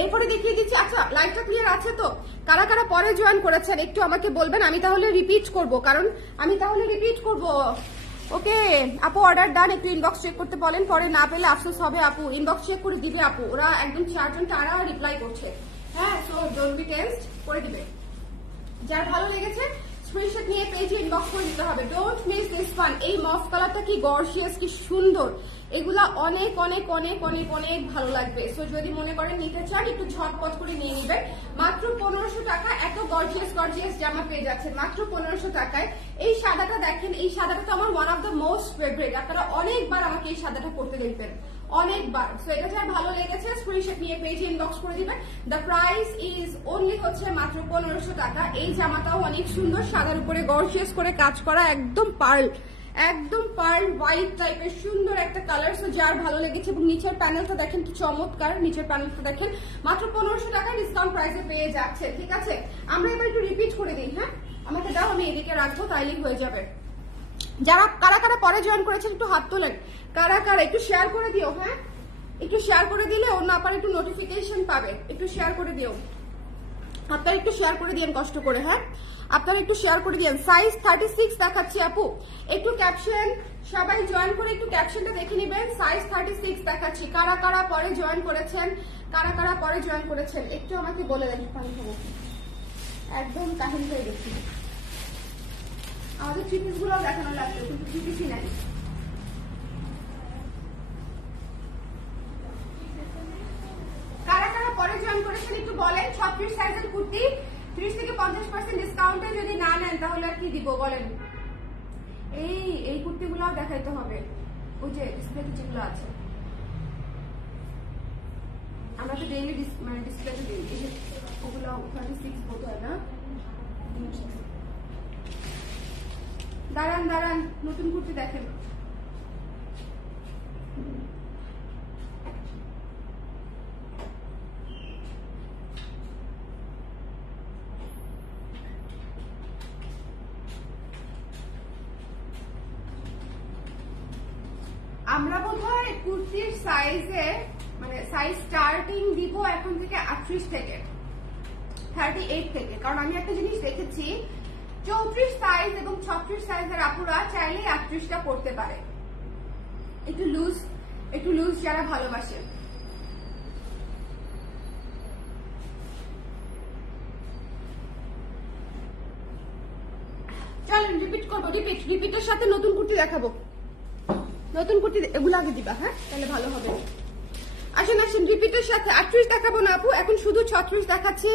এরপরে দেখিয়ে দিচ্ছি। আচ্ছা, লাইটটা ক্লিয়ার আছে তো? কারা কারা পরে জয়েন করেছেন একটু আমাকে বলবেন, আমি তাহলে রিপিট করব, কারণ আমি তাহলে রিপিট করব। ওকে আপু, অর্ডার ডান, একটু ইনবক্স চেক করতে বলেন, পরে না পেলে আফসোস হবে আপু। ইনবক্স চেক করে দিবে আপু, ওরা একদম 4 জন তারা রিপ্লাই করছে। হ্যাঁ, সো ডোন্ট বি টেন্সড, করে দিবে। যার ভালো লেগেছে স্ক্রিনশট নিয়ে পেজে ইনবক্স করে দিতে হবে। Don't miss this one. এই মফ কালারটা কি গর্জিয়াস, কি সুন্দর, এগুলা অনেক অনেক অনেক অনেক অনেক ভালো লাগবে। সো যদি মনে করেন নিতে চান একটু ঝটপট করে নিয়ে নেবেন। মাত্র 1500 টাকা এত গর্জিয়াস গর্জিয়াস জামা পেয়ে যাচ্ছেন মাত্র 1500 টাকায়। এই সাদাটা দেখেন, এই সাদাটা তো আমার one of the most favourite. আপনারা অনেকবার আমাকে এই সাদাটা পরতে দেখবেন, অনেকবার। সো এটা যার ভালো লেগেছে স্ক্রিনশট নিয়ে পেজে ইনবক্স করে দিবেন। দ্য প্রাইস ইজ অনলি হচ্ছে মাত্র 1500 টাকা। এই জামাটাও অনেক সুন্দর, সাদার উপরে গর্জিয়াস করে কাজ করা, একদম পার্ল, একদম পার্ল হোয়াইট টাইপের সুন্দর একটা কালার। সো যার ভালো লেগেছে, এবং নিচের প্যানেলটা দেখেন কি চমৎকার, নিচের প্যানেলটা দেখেন মাত্র 1500 টাকা ডিসকাউন্ট প্রাইসে পেয়ে যাচ্ছে। ঠিক আছে, আমরা এবার একটু রিপিট করে দিই। হ্যাঁ, আমাকে দাও, আমি এদিকে রাখবো, তাইলেই হয়ে যাবে। যারা কারা কারা পরে জয়েন করেছেন একটু হাত তোলেন। কারা কারা একটু শেয়ার করে দিও। হ্যাঁ, একটু শেয়ার করে দিলে ওর না পারে একটু নোটিফিকেশন পাবে। একটু শেয়ার করে দিও, আপনারা একটু শেয়ার করে দিয়েন কষ্ট করে। হ্যাঁ, আপনারা একটু শেয়ার করে দিয়েন। সাইজ 36 দেখাচ্ছি আপু, একটু ক্যাপশন সবাই জয়েন করে একটু ক্যাপশনটা দেখে নেবেন। সাইজ 36 দেখাচ্ছি। কারা কারা পরে জয়েন করেছেন, কারা কারা পরে জয়েন করেছেন একটু আমাকে বলে দেন। পানি খাবো, একদম কাহিনী হয়ে গেছি। আমাদের থ্রি পিস গুলো দেখানো লাগবে, কিন্তু থ্রি পিসই নাই। কারা কারা পরে জয়েন করেছেন একটু বলেন। 36 সাইজের কুর্তি 30 থেকে 50% ডিসকাউন্টে যদি না নেন তাহলে আর কি দিব বলেন। এই কুর্তিগুলো দেখাইতে হবে, ওই যে ডিসপ্লেতে যেগুলো আছে, আমরা তো ডেইলি মানে ডিসপ্লেতে দিই, এই যে ওগুলো 36 বোধ হয় না। দাঁড়ান দাঁড়ান, নতুন কুর্তি দেখেন। আমরা বোধহয় কুর্তির সাইজে মানে সাইজ স্টার্টিং দিব এখন থেকে 38 থেকে 38 থেকে, কারণ আমি একটা জিনিস দেখেছি 34 সাইজ এবং 36 সাইজের আপুরা চাইলে 38টা পড়তে পারে। একটু লুজ যারা ভালোবাসে। চলেন রিপিট করবো, রিপিটের সাথে নতুন কুর্তি দেখাবো। নতুন কুর্তি এগুলো আগে দিবা, হ্যাঁ তাহলে ভালো হবে। আসেন আসেন, রিপিটের সাথে 38 দেখাবো না আপু, এখন শুধু 36 দেখাচ্ছি।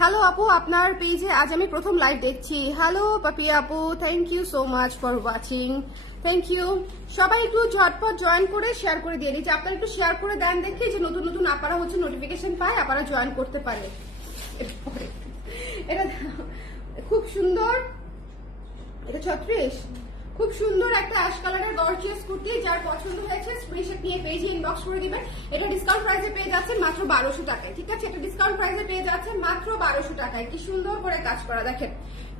হ্যালো আপু, আপনার পেজে আজ আমি প্রথম লাইভ দেখছি। হ্যালো পাপিয়া আপু, thank you so much for watching, thank you. সবাই একটু ঝটপট জয়েন করে শেয়ার করে দিয়ে দিচ্ছি। আপনারা একটু শেয়ার করে দেন, দেখি যে নতুন নতুন আপারা হচ্ছে নোটিফিকেশন পায়, আপারা জয়েন করতে পারে। এটা খুব সুন্দর, এটা 36 খুব সুন্দর একটা অ্যাশ কালারের গর্জিয়াস কুর্তি। যার পছন্দ হয়েছে স্ক্রিনশট নিয়ে পেজে ইনবক্স করে দিবেন। এটা ডিসকাউন্ট প্রাইসে পেয়ে যাচ্ছেন মাত্র 1200 টাকায়। ঠিক আছে, এটা ডিসকাউন্ট প্রাইসে পেয়ে যাচ্ছেন মাত্র 1200 টাকায়। কি সুন্দর করে কাজ করা, দেখেন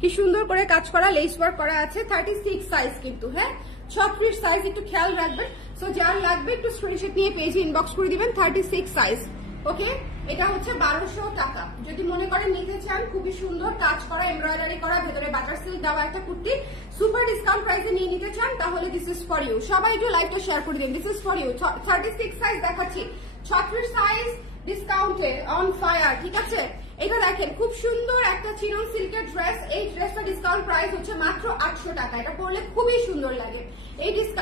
কি সুন্দর করে কাজ করা, লেস ওয়ার্ক করা আছে। 36 সাইজ কিন্তু, হ্যাঁ 36 সাইজ, একটু খেয়াল রাখবেন। সো যার লাগবে একটু স্ক্রিনশট নিয়ে পেজে ইনবক্স করে দিবেন। 36 সাইজ, ওকে। এটা হচ্ছে 1200 টাকা। যদি মনে করেন নিতে চান, খুবই সুন্দর কাজ করা, এমব্রয়ডারি করা, ভেতরে বাটার সিল্ক দেওয়া একটা কুর্তি, সুপার ডিসকাউন্ট প্রাইসে নিয়ে নিতে চান, তাহলে দিস ইজ ফর ইউ। সবাই একটু লাইভটা শেয়ার করে দিন, this is for you. 36 size দেখাচ্ছি, 36 সাইজ ডিসকাউন্টে অন ফায়ার। ঠিক আছে, এটা দেখেন খুব সুন্দর একটা চিনন সিল্কের ড্রেস। এই ড্রেসটা ডিসকাউন্ট প্রাইস হচ্ছে মাত্র 800 টাকা। এটা পরলে খুবই সুন্দর লাগে।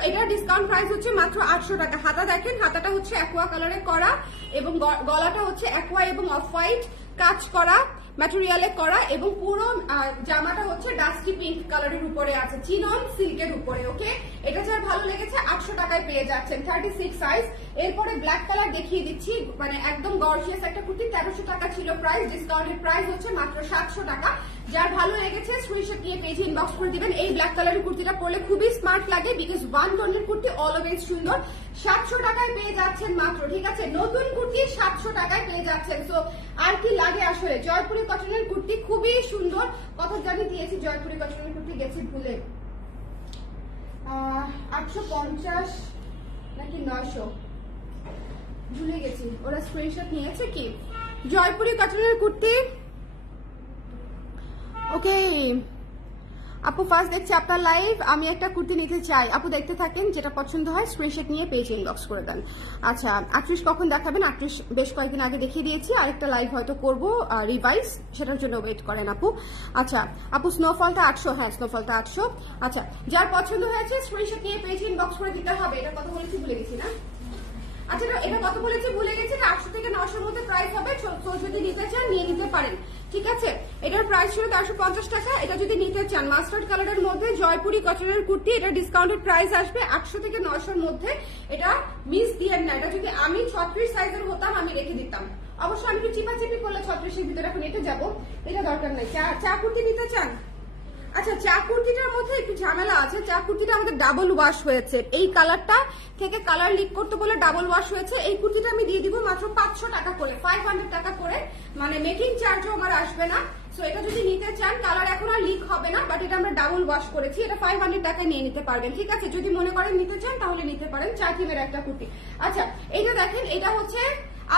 এটা ডিসকাউন্ট প্রাইস হচ্ছে মাত্র 800 টাকা। হাতা দেখেন, হাতাটা হচ্ছে অ্যাকোয়া কালারে করা এবং গলাটা হচ্ছে অ্যাকোয়া এবং অফ হোয়াইট কাজ করা। ম্যাটেরিয়ালে করা এবং পুরো জামাটা হচ্ছে ডাস্টি পিঙ্ক কালারের উপরে আছে, চিনন সিল্কের উপরে। ওকে, এটা যার ভালো লেগেছে 800 টাকায় পেয়ে যাচ্ছেন, 36 সাইজ। এরপরে ব্ল্যাক কালার দেখিয়ে দিচ্ছি, মানে একদম গর্জিয়াস একটা কুর্তি, 1300 টাকা ছিল প্রাইস, ডিসকাউন্টেড প্রাইস হচ্ছে মাত্র 700 টাকা। যার ভালো লেগেছে স্ক্রিনশট নিয়ে পেজে ইনবক্স করে দিবেন। এই ব্ল্যাক কালারের কুর্তিটা পরলে খুবই স্মার্ট লাগে, বিকজ ওয়ান টোনের কুর্তি অলওয়েজ সুন্দর। 700 টাকায় পেয়ে যাচ্ছেন মাত্র, ঠিক আছে, নতুন কুর্তি 700 টাকায় পেয়ে যাচ্ছেন। সো আর কি লাগে আসলে, জয়পুরি কটনের কুর্তি খুবই সুন্দর। কত জানি দিয়েছি জয়পুরি কটনের কুর্তি, গেছি ভুলে, 850 নাকি 900 ভুলে গেছি। ওরা স্ক্রিনশট নিয়েছে কি জয়পুরি কটনের কুর্তি। ওকে আপু, ফার্স্ট দেখছি আপনার লাইভ, আমি একটা কুর্তি নিতে চাই। আপু দেখতে থাকেন, যেটা পছন্দ হয় স্ক্রিনশট নিয়ে পেজে ইনবক্স করে দেন। আচ্ছা 38 কখন দেখাবেন? 38 বেশ কয়েকদিন আগে দেখিয়ে দিয়েছি, আরেকটা লাইভ হয়তো করবো রিভাইজ, সেটার জন্য ওয়েট করেন আপু। আচ্ছা আপু, স্নোফলটা 800, হ্যাঁ স্নোফলটা 800। আচ্ছা যার পছন্দ হয়েছে স্ক্রিনশট নিয়ে পেজে ইনবক্স করে দিতে হবে। এটা কথা বলেছি ভুলে গেছি না? আচ্ছা এটা কত বলেছি ভুলে গেছি, 800 থেকে 900 মধ্যে প্রাইস হবে। যদি নিতে চান নিয়ে নিতে পারেন, ঠিক আছে। এটার প্রাইস ছিল 450 টাকা। এটা যদি নিতে চান মাস্টার্ড কালারের মধ্যে জয়পুরি কটনের কুর্তি, এটা ডিসকাউন্টেড প্রাইস আসবে 800 থেকে 900 মধ্যে। এটা মিস দিয়েন না, এটা যদি আমি 36 সাইজের হতাম আমি রেখে দিতাম। অবশ্য আমি একটু চিপাচিপি করলে 36 এর ভিতরে এখন এটা যাবো, এটা দরকার নাই। চা কুর্তি নিতে চান? আচ্ছা চা কুর্তিটার মধ্যে একটু ঝামেলা আছে, চা কুর্তিটা আমাদের ডাবল ওয়াশ হয়েছে, এই কালারটা থেকে কালার লিক করতে বলে ডাবল ওয়াশ হয়েছে। এই কুর্তিটা আমি দিয়ে দিব মাত্র 500 টাকা করে, 500 টাকা করে, মানে মেকিং চার্জও আমার আসবে না। সো এটা যদি নিতে চান, কালার এখন আর লিক হবে না, বাট এটা আমরা ডাবল ওয়াশ করেছি, এটা 500 টাকা নিয়ে নিতে পারবেন, ঠিক আছে। যদি মনে করেন নিতে চান তাহলে নিতে পারেন, চা থিমের একটা কুর্তি। আচ্ছা এইটা দেখেন, এটা হচ্ছে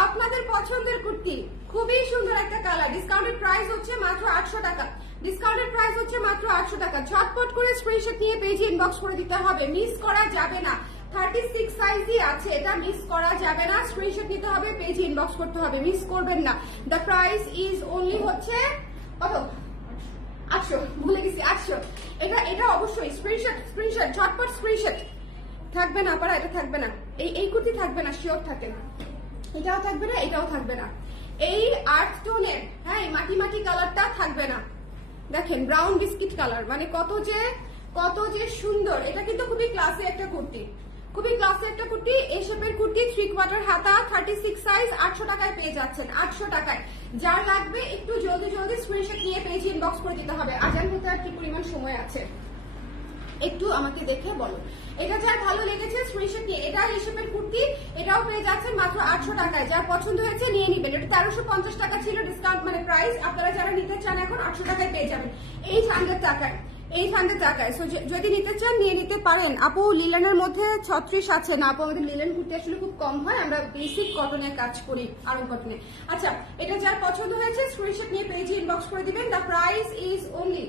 আপনাদের পছন্দের কুর্তি, খুবই সুন্দর একটা কালার, ডিসকাউন্টেড প্রাইস হচ্ছে মাত্র 800 টাকা, ডিসকাউন্টেড প্রাইস হচ্ছে মাত্র 800 টাকা। ঝটপট করে স্ক্রিনশট নিয়ে পেজে ইনবক্স করে দিতে হবে, মিস করা যাবে না। 36 সাইজই আছে, এটা মিস করা যাবে না, স্ক্রিনশট নিতে হবে, পেজে ইনবক্স করতে হবে, মিস করবেন না। দ্য প্রাইস ইজ অনলি হচ্ছে কত, 800, ভুলে গেছি 800। এটা অবশ্যই স্ক্রিনশট ঝটপট স্ক্রিনশট। থাকবে না পারা, এটা থাকবে না, এই কুর্তি থাকবে না, শিওর থাকেন। এটাও থাকবে না, এটাও থাকবে না। এই আর্থ টোনের, হ্যাঁ এই মাটি মাটি কালারটা থাকবে না। দেখেন ব্রাউন বিস্কিট কালার, মানে কত যে সুন্দর। এটা কিন্তু খুবই ক্লাসি একটা কুর্তি, খুবই ক্লাসি একটা কুর্তি। এই শেপের কুর্তি 3/4 হাতা, 36 সাইজ, 800 টাকায় পেয়ে যাচ্ছেন, 800 টাকায়। যার লাগবে একটু জলদি স্ক্রিনশট নিয়ে পেজে ইনবক্স করে দিতে হবে। আজান হতে আর কি পরিমাণ সময় আছে একটু আমাকে দেখে বলো। এটা যার ভালো লেগেছে স্ক্রিনশট নিয়ে, এটা এই শেপের কুর্তি, এটাও পেয়ে যাচ্ছেন মাত্র 800 টাকায়। যার পছন্দ হয়েছে নিয়ে নিবেন। এটা 1350 টাকা ছিল ডিসকাউন্ট মানে প্রাইস, আপনারা যারা নিতে চান এখন 800 টাকায় পেয়ে যাবেন, 800 টাকায়, 800 টাকায়। সো যদি নিতে চান নিয়ে নিতে পারেন। আপু লিলেনের মধ্যে 36 আছে না? আপু আমাদের লিলেন কুর্তি আসলে খুব কম হয়, আমরা বেসিক কটনে কাজ করি, আরং কটনে। আচ্ছা এটা যার পছন্দ হয়েছে স্ক্রিনশট নিয়ে পেজে ইনবক্স করে দিবেন। দ্য প্রাইস ইজ অনলি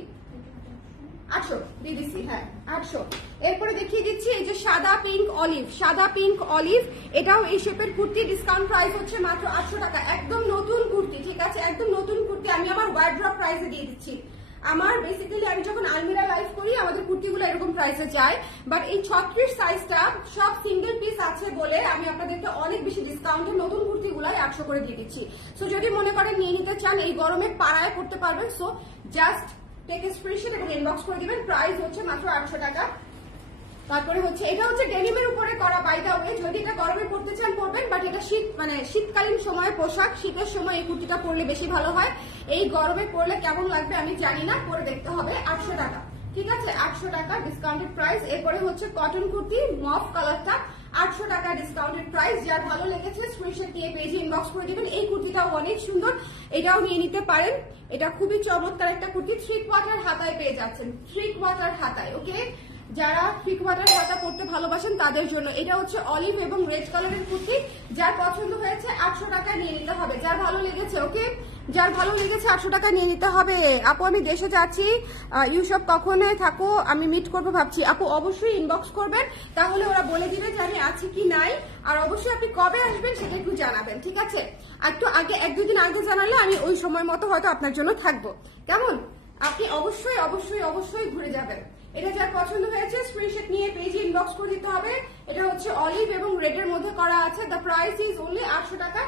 800 দিয়ে দিচ্ছি, হ্যাঁ 800। এরপরে দেখিয়ে দিচ্ছি এই যে সাদা পিঙ্ক অলিভ, এটাও এই শেপের কুর্তি, ডিসকাউন্ট প্রাইস হচ্ছে মাত্র 800 টাকা। একদম নতুন কুর্তি, ঠিক আছে, একদম নতুন কুর্তি। আমি আমার ওয়ার্ড্রপ প্রাইসে দিয়ে দিচ্ছি। আমার বেসিক্যালি আমি যখন আলমিরা লাইভ করি আমাদের কুর্তিগুলো এরকম প্রাইসে যায়, বাট এই 36 সাইজটা সব সিঙ্গেল পিস আছে বলে আমি আপনাদেরকে অনেক বেশি ডিসকাউন্টে নতুন কুর্তিগুলাই 800 করে দিয়ে দিচ্ছি। সো যদি মনে করেন নিয়ে নিতে চান, এই গরমে পাড়ায় পড়তে পারবেন। সো জাস্ট টেক স্ক্রিনশট এবং ইনবক্স করে দিবেন। প্রাইস হচ্ছে মাত্র 800 টাকা। তারপরে হচ্ছে এটা হচ্ছে ডেনিমের উপরে করা, বাই দা ওয়ে যদি এটা গরমে পড়তে চান পরবেন, বাট এটা শীতকালীন সময় পোশাক, শীতের সময় এই কুর্তিটা পরলে বেশি ভালো হয়। এই গরমে পরলে কেমন লাগবে আমি জানি না, পরে দেখতে হবে। 800 টাকা, ঠিক আছে, 800 টাকা ডিসকাউন্টেড প্রাইস। এরপরে হচ্ছে কটন কুর্তি মফ কালারটা, 800 টাকা ডিসকাউন্টেড প্রাইস। যার ভালো লেগেছে স্ক্রিনশট দিয়ে পেজে ইনবক্স করে দিবেন। এই কুর্তিটাও অনেক সুন্দর, এটাও নিয়ে নিতে পারেন। এটা খুবই চমৎকার একটা কুর্তি, 3/4 হাতায় পেয়ে যাচ্ছেন, 3/4 হাতায়। ওকে, যারা 3/4 হাতা পড়তে ভালোবাসেন তাদের জন্য। এটা হচ্ছে অলিভ এবং রেড কালারের কুর্তি, যার পছন্দ হয়েছে 800 টাকায় নিয়ে নিতে হবে। যার ভালো লেগেছে, ওকে, যার ভালো লেগেছে 800 টাকা নিয়ে নিতে হবে। আপু আমি দেশে যাচ্ছি, ইউসব কখন থাকো, আমি মিট করবো ভাবছি। আপু অবশ্যই ইনবক্স করবেন, তাহলে ওরা বলে দিবে যে আমি আছি কি নাই। আর অবশ্যই আপনি কবে আসবেন সেটা একটু জানাবেন, ঠিক আছে। একটু আগে 1-2 দিন আগে জানালে আমি ওই সময় মতো হয়তো আপনার জন্য থাকবো, কেমন। আপনি অবশ্যই ঘুরে যাবেন। এটা যার পছন্দ হয়েছে স্ক্রিনশট নিয়ে পেজে ইনবক্স করে দিতে হবে। এটা হচ্ছে অলিভ এবং রেড এর মধ্যে করা আছে। দ্য প্রাইস ইজ অনলি 800 টাকা।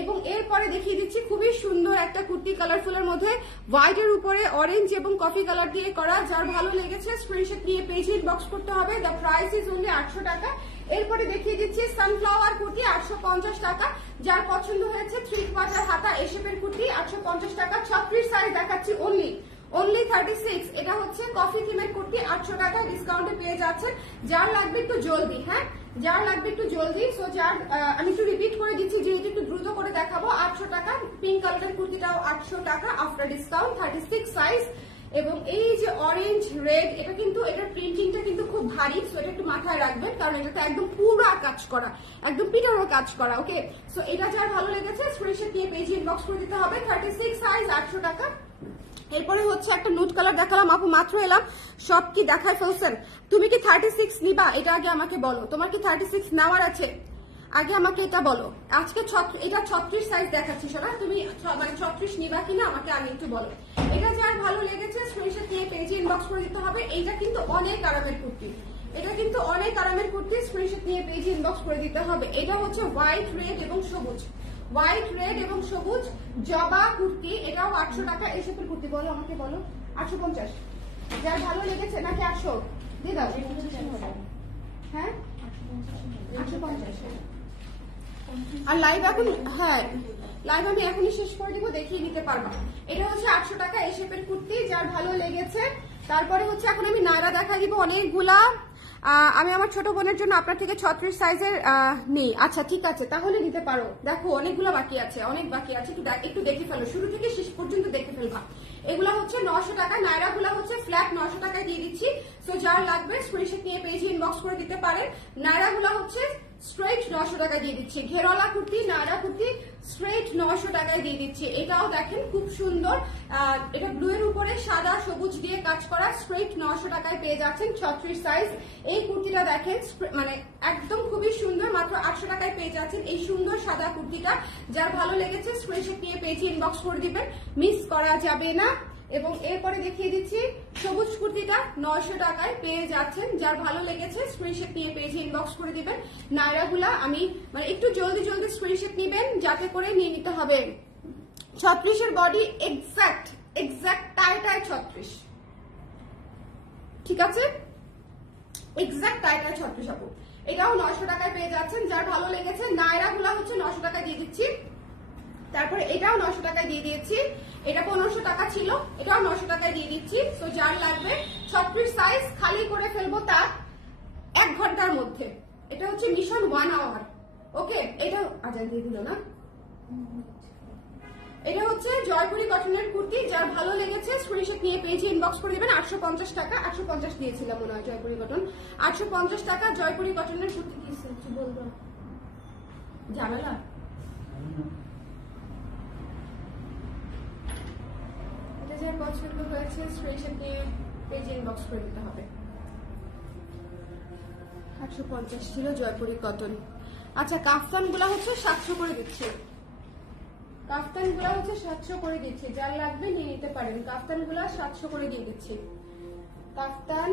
এবং এরপরে দেখিয়ে দিচ্ছি খুবই সুন্দর একটা কুর্তি কালারফুলের মধ্যে হোয়াইট এর উপরে অরেঞ্জ এবং কফি কালার দিয়ে করা। যার ভালো লেগেছে স্ক্রিনশট নিয়ে পেজে ইনবক্স করতে হবে। দ্য প্রাইস ইজ অনলি 800 টাকা। এরপরে দেখিয়ে দিচ্ছি সানফ্লাওয়ার কুর্তি 850 টাকা। যার পছন্দ হয়েছে 3/4 হাতা এই শেপের কুর্তি 850 টাকা। 36 সাইজ দেখাচ্ছি অনলি 36। এটা হচ্ছে কফি থিমের কুর্তি 800 টাকা ডিসকাউন্টে পেয়ে যাচ্ছেন। যার লাগবে একটু জলদি, হ্যাঁ যার লাগবে একটু জলদি। সো যার আমি একটু রিপিট করে দিচ্ছি যেহেতু একটু দ্রুত করে দেখাবো। 800 টাকা পিঙ্ক কালারের কুর্তিটাও 800 টাকা আফটার ডিসকাউন্ট 36 সাইজ। এবং এই যে অরেঞ্জ রেড এটা কিন্তু এটার প্রিন্টিংটা কিন্তু খুব ভারী, সো এটা একটু মাথায় রাখবেন কারণ এটাতে একদম পুরো কাজ করা, একদম পিটারও কাজ করা। ওকে, সো এটা যার ভালো লেগেছে স্ক্রিনশট নিয়ে পেজে ইনবক্স করে দিতে হবে। 36 সাইজ 800 টাকা। এরপরে হচ্ছে একটা নুট কালার দেখালাম আপু, মাত্র এলাম সব কি দেখায় ফেলছেন। তুমি কি 36 নিবা এটা আগে আমাকে বলো, তোমার কি 36 নেওয়ার আছে আগে আমাকে এটা বলো। আজকে এটা 36 সাইজ দেখাচ্ছি সোনা, তুমি মানে 36 নিবা কিনা আমাকে আগে একটু বলো। এটা যার ভালো লেগেছে স্ক্রিনশট নিয়ে পেজে ইনবক্স করে দিতে হবে। এইটা কিন্তু অনেক আরামের কুর্তি, এটা কিন্তু অনেক আরামের কুর্তি, স্ক্রিনশট নিয়ে পেজে ইনবক্স করে দিতে হবে। এটা হচ্ছে হোয়াইট রেড এবং সবুজ, হোয়াইট রেড এবং সবুজ জবা কুর্তি, এটাও 800 টাকা এই শেপের কুর্তি। বলো আমাকে বলো 850 যার ভালো লেগেছে নাকি 800 দিয়ে দাও। হ্যাঁ 850। আর লাইভ এখন, হ্যাঁ লাইভ আমি এখনই শেষ করে দিব, দেখিয়ে নিতে পারবা। এটা হচ্ছে 800 টাকা এই শেপের কুর্তি যার ভালো লেগেছে। তারপরে হচ্ছে এখন আমি নায়রা দেখা দিব অনেকগুলা। আমি আমার ছোট বোনের জন্য আপনার থেকে 36 সাইজের নেই। আচ্ছা ঠিক আছে তাহলে নিতে পারো। দেখো অনেকগুলো বাকি আছে, অনেক বাকি আছে, একটু দেখে ফেলো, শুরু থেকে শেষ পর্যন্ত দেখে ফেলবা। এগুলা হচ্ছে 900 টাকা, নায়রা গুলা হচ্ছে ফ্ল্যাট 900 টাকায় দিয়ে দিচ্ছি। সো যার লাগবে স্ক্রিনশট নিয়ে পেজে ইনবক্স করে দিতে পারেন। নায়রা গুলা হচ্ছে স্ট্রেট 900 টাকায় দিয়ে দিচ্ছি। ঘেরওয়ালা কুর্তি নায়রা কুর্তি স্ট্রেট 900 টাকায় দিয়ে দিচ্ছি। এটাও দেখেন খুব সুন্দর, এটা ব্লু এর উপরে সাদা সবুজ দিয়ে কাজ করা, স্ট্রেট 900 টাকায় পেয়ে যাচ্ছেন 36 সাইজ। এই কুর্তিটা দেখেন মানে একদম খুবই সুন্দর, মাত্র 800 টাকায় পেয়ে যাচ্ছেন এই সুন্দর সাদা কুর্তিটা। যার ভালো লেগেছে স্ক্রিনশট নিয়ে পেজে ইনবক্স করে দিবেন, মিস করা যাবে না। এবং এরপরে দেখিয়ে দিচ্ছি সবুজ কুর্তিটা 900 টাকায় পেয়ে যাচ্ছেন। যার ভালো লেগেছে স্ক্রিনশট নিয়ে পেজে ইনবক্স করে দিবেন। নায়রাগুলা আমি মানে একটু জলদি জলদি স্ক্রিনশট নিবেন যাতে করে নিয়ে নিতে হবে। 36 এর বডি এক্সাক্ট টাই 36, ঠিক আছে এক্সাক্ট টাই 36 আপু। এটাও 900 টাকায় পেয়ে যাচ্ছেন। যার ভালো লেগেছে নায়রাগুলা হচ্ছে 900 টাকায় দিয়ে দিচ্ছি। তারপরে এটাও 900 টাকায় দিয়ে দিয়েছি। এটা 1500 টাকা ছিল, এটাও 900 টাকায় দিয়ে দিচ্ছি। তো যার লাগবে 36 সাইজ খালি করে ফেলবো তার 1 ঘন্টার মধ্যে। এটা হচ্ছে মিশন 1 আওয়ার। ওকে, এটা আজান দিয়ে দিল না। এটা হচ্ছে জয়পুরি কটনের কুর্তি। যার ভালো লেগেছে স্ক্রিনশট নিয়ে পেজে ইনবক্স করে দিবেন। 850 টাকা, 850 দিয়েছিলাম মনে হয় জয়পুরি কটন। 850 টাকা জয়পুরি কটনের কুর্তি। কি বলবো ঝামেলা? যার পছন্দ হয়েছে স্ক্রিনশট নিয়ে পেজে ইনবক্স করে দিতে হবে। 850 ছিল জয়পুরি কটন। আচ্ছা কাফতান গুলা হচ্ছে 700 করে দিচ্ছি, কাফতান গুলা হচ্ছে 700 করে দিচ্ছি। যার লাগবে নিয়ে নিতে পারেন। কাফতান গুলা 700 করে দিয়ে দিচ্ছি। কাফতান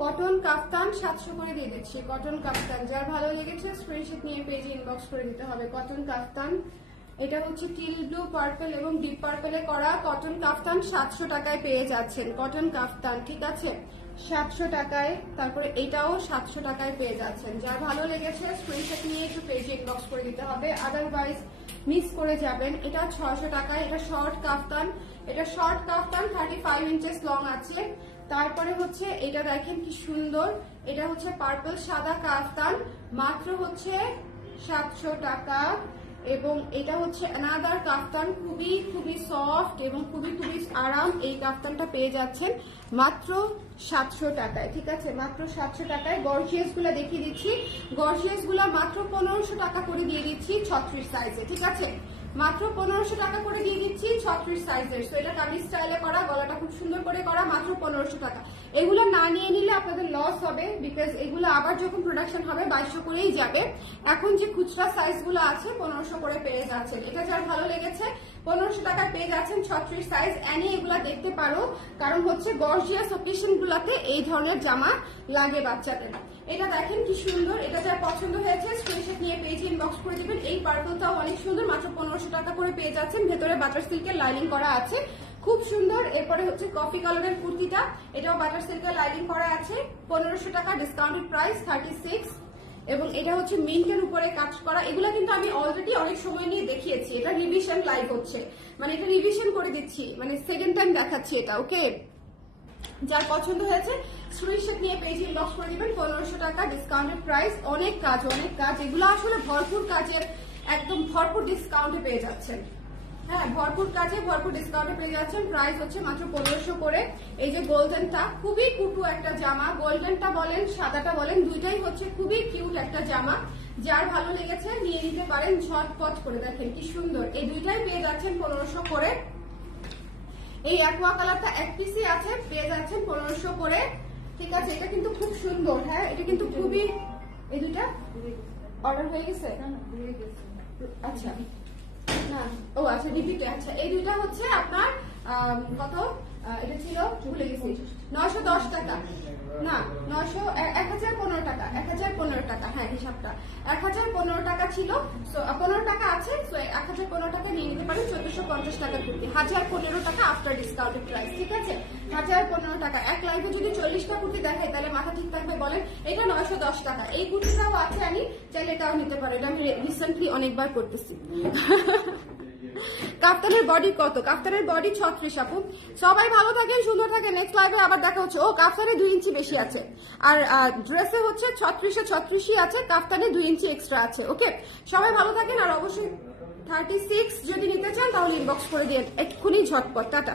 কটন কাফতান 700 করে দিয়ে দিচ্ছি। কটন কাফতান যার ভালো লেগেছে স্ক্রিনশট নিয়ে পেজে ইনবক্স করে দিতে হবে। কটন কাফতান, এটা হচ্ছে টিল ব্লু পার্পল এবং ডিপ পার্পলে করা কটন কাফতান 700 টাকায় পেয়ে যাচ্ছেন। কটন কাফতান ঠিক আছে 700 টাকায়। তারপরে এটাও 700 টাকায় পেয়ে যাচ্ছেন। যার ভালো লেগেছে স্ক্রিনশট নিয়ে একটু পেজে ইনবক্স করে দিতে হবে, আদারওয়াইজ মিস করে যাবেন। এটা 600 টাকায়। এটা শর্ট কাফতান, এটা শর্ট কাফতান 35 ইঞ্চেস লং আছে। তারপরে হচ্ছে এটা দেখেন কি সুন্দর, এটা হচ্ছে পার্পল সাদা কাফতান, মাত্র হচ্ছে 700 টাকা। এবং এটা হচ্ছে অ্যানাদার কাফতান, খুবই খুবই সফট এবং খুবই খুবই আরাম। এই কাফতানটা পেয়ে যাচ্ছেন মাত্র 700 টাকায়, ঠিক আছে মাত্র 700 টাকায়। গর্জিয়াস গুলা দেখিয়ে দিচ্ছি, গর্জিয়াস গুলা মাত্র 1500 টাকা করে দিয়ে দিচ্ছি 36 সাইজে, ঠিক আছে মাত্র 1500 টাকা করে দিয়ে দিচ্ছি 36 সাইজের। সো এটা কামিজ স্টাইলে করা, গলাটা খুব সুন্দর করে করা, মাত্র 1500 টাকা। এগুলো না নিয়ে নিলে আপনাদের লস হবে, বিকজ এগুলো আবার যখন প্রোডাকশন হবে 2200 করেই যাবে। এখন যে খুচরা সাইজ গুলো আছে 1500 করে পেয়ে যাচ্ছেন। এটা যার ভালো লেগেছে 1500 টাকায় পেয়ে যাচ্ছেন 36 সাইজ। অ্যানি এগুলা দেখতে পারো, কারণ হচ্ছে গর্জিয়াস অকেশন গুলাতে এই ধরনের জামা লাগে বাচ্চাদের। এটা দেখেন কি সুন্দর, এটা যার পছন্দ হয়েছে স্ক্রিনশট নিয়ে পেজে ইনবক্স করে দিবেন। এই পার্পলটাও অনেক সুন্দর, মাত্র 1500 টাকা করে পেয়ে যাচ্ছেন। ভেতরে বাটার সিল্কের লাইনিং করা আছে, খুব সুন্দর। এরপরে হচ্ছে কফি কালারের কুর্তিটা, এটাও বাটার সিল্কের লাইনিং করা আছে, 1500 টাকা ডিসকাউন্টেড প্রাইস 36। এবং এটা হচ্ছে মিন্টের উপরে কাজ করা। এগুলা কিন্তু আমি অলরেডি অনেক সময় নিয়ে দেখিয়েছি, এটা রিভিশন লাইভ হচ্ছে, মানে এটা রিভিশন করে দিচ্ছি, মানে সেকেন্ড টাইম দেখাচ্ছি এটা। ওকে, যার পছন্দ হয়েছে স্ক্রিনশট নিয়ে পেজে ইনবক্স করে দিবেন। 1500 টাকা ডিসকাউন্টেড প্রাইস। অনেক কাজ, অনেক কাজ, এগুলো আসলে ভরপুর কাজের, একদম ভরপুর ডিসকাউন্টে পেয়ে যাচ্ছেন। হ্যাঁ, ভরপুর কাজে ভরপুর ডিসকাউন্টে পেয়ে যাচ্ছেন। প্রাইস হচ্ছে মাত্র 1500 করে। এই যে গোল্ডেনটা, খুবই কুটু একটা জামা, গোল্ডেনটা বলেন সাদাটা বলেন দুইটাই হচ্ছে খুবই কিউট একটা জামা। যার ভালো লেগেছে নিয়ে নিতে পারেন ঝটপট করে। দেখেন কি সুন্দর, এই দুইটাই পেয়ে যাচ্ছেন 1500 করে। এই অ্যাকোয়া কালারটা এক পিসই আছে, পেয়ে যাচ্ছেন 1500 করে। ঠিক আছে, এটা কিন্তু খুব সুন্দর। হ্যাঁ, এটা কিন্তু খুবই, এই দুইটা অর্ডার হয়ে গেছে। আচ্ছা না, ও আচ্ছা রিপিটে। আচ্ছা, এই দুইটা হচ্ছে আপনার কত, এটা ছিল ভুলে গেছি, 910 টাকা না, 1015 টাকা, 1015 টাকা। হ্যাঁ, হিসাবটা 1015 টাকা ছিল, 15 টাকা আছে, 1015 টাকা নিয়ে নিতে পারেন। 1450 টাকা কুর্তি, 1015 টাকা আফটার ডিসকাউন্টেড প্রাইস। ঠিক আছে, 1015 টাকা। এক লাইভে যদি 40টা কুর্তি দেখাই তাহলে মাথা ঠিক থাকবে বলেন। এটা 910 টাকা। এই কুর্তিটাও আছে, আমি চাইলে এটাও নিতে পারি, এটা আমি রিসেন্টলি অনেকবার করতেছি। কাফতানের বডি কত? কাফতানের বডি 36 আপু। সবাই ভালো থাকেন, সুন্দর থাকেন। নেক্সট লাইভে আবার দেখা হচ্ছে। ও, কাফতানে 2 ইঞ্চি বেশি আছে, আর ড্রেসে হচ্ছে 36 আছে, কাফতানে 2 ইঞ্চি এক্সট্রা আছে। ওকে, সবাই ভালো থাকেন। আর অবশ্যই 36 যদি নিতে চান তাহলে ইনবক্স করে দিন এক্ষুনি ঝটপট। টাটা।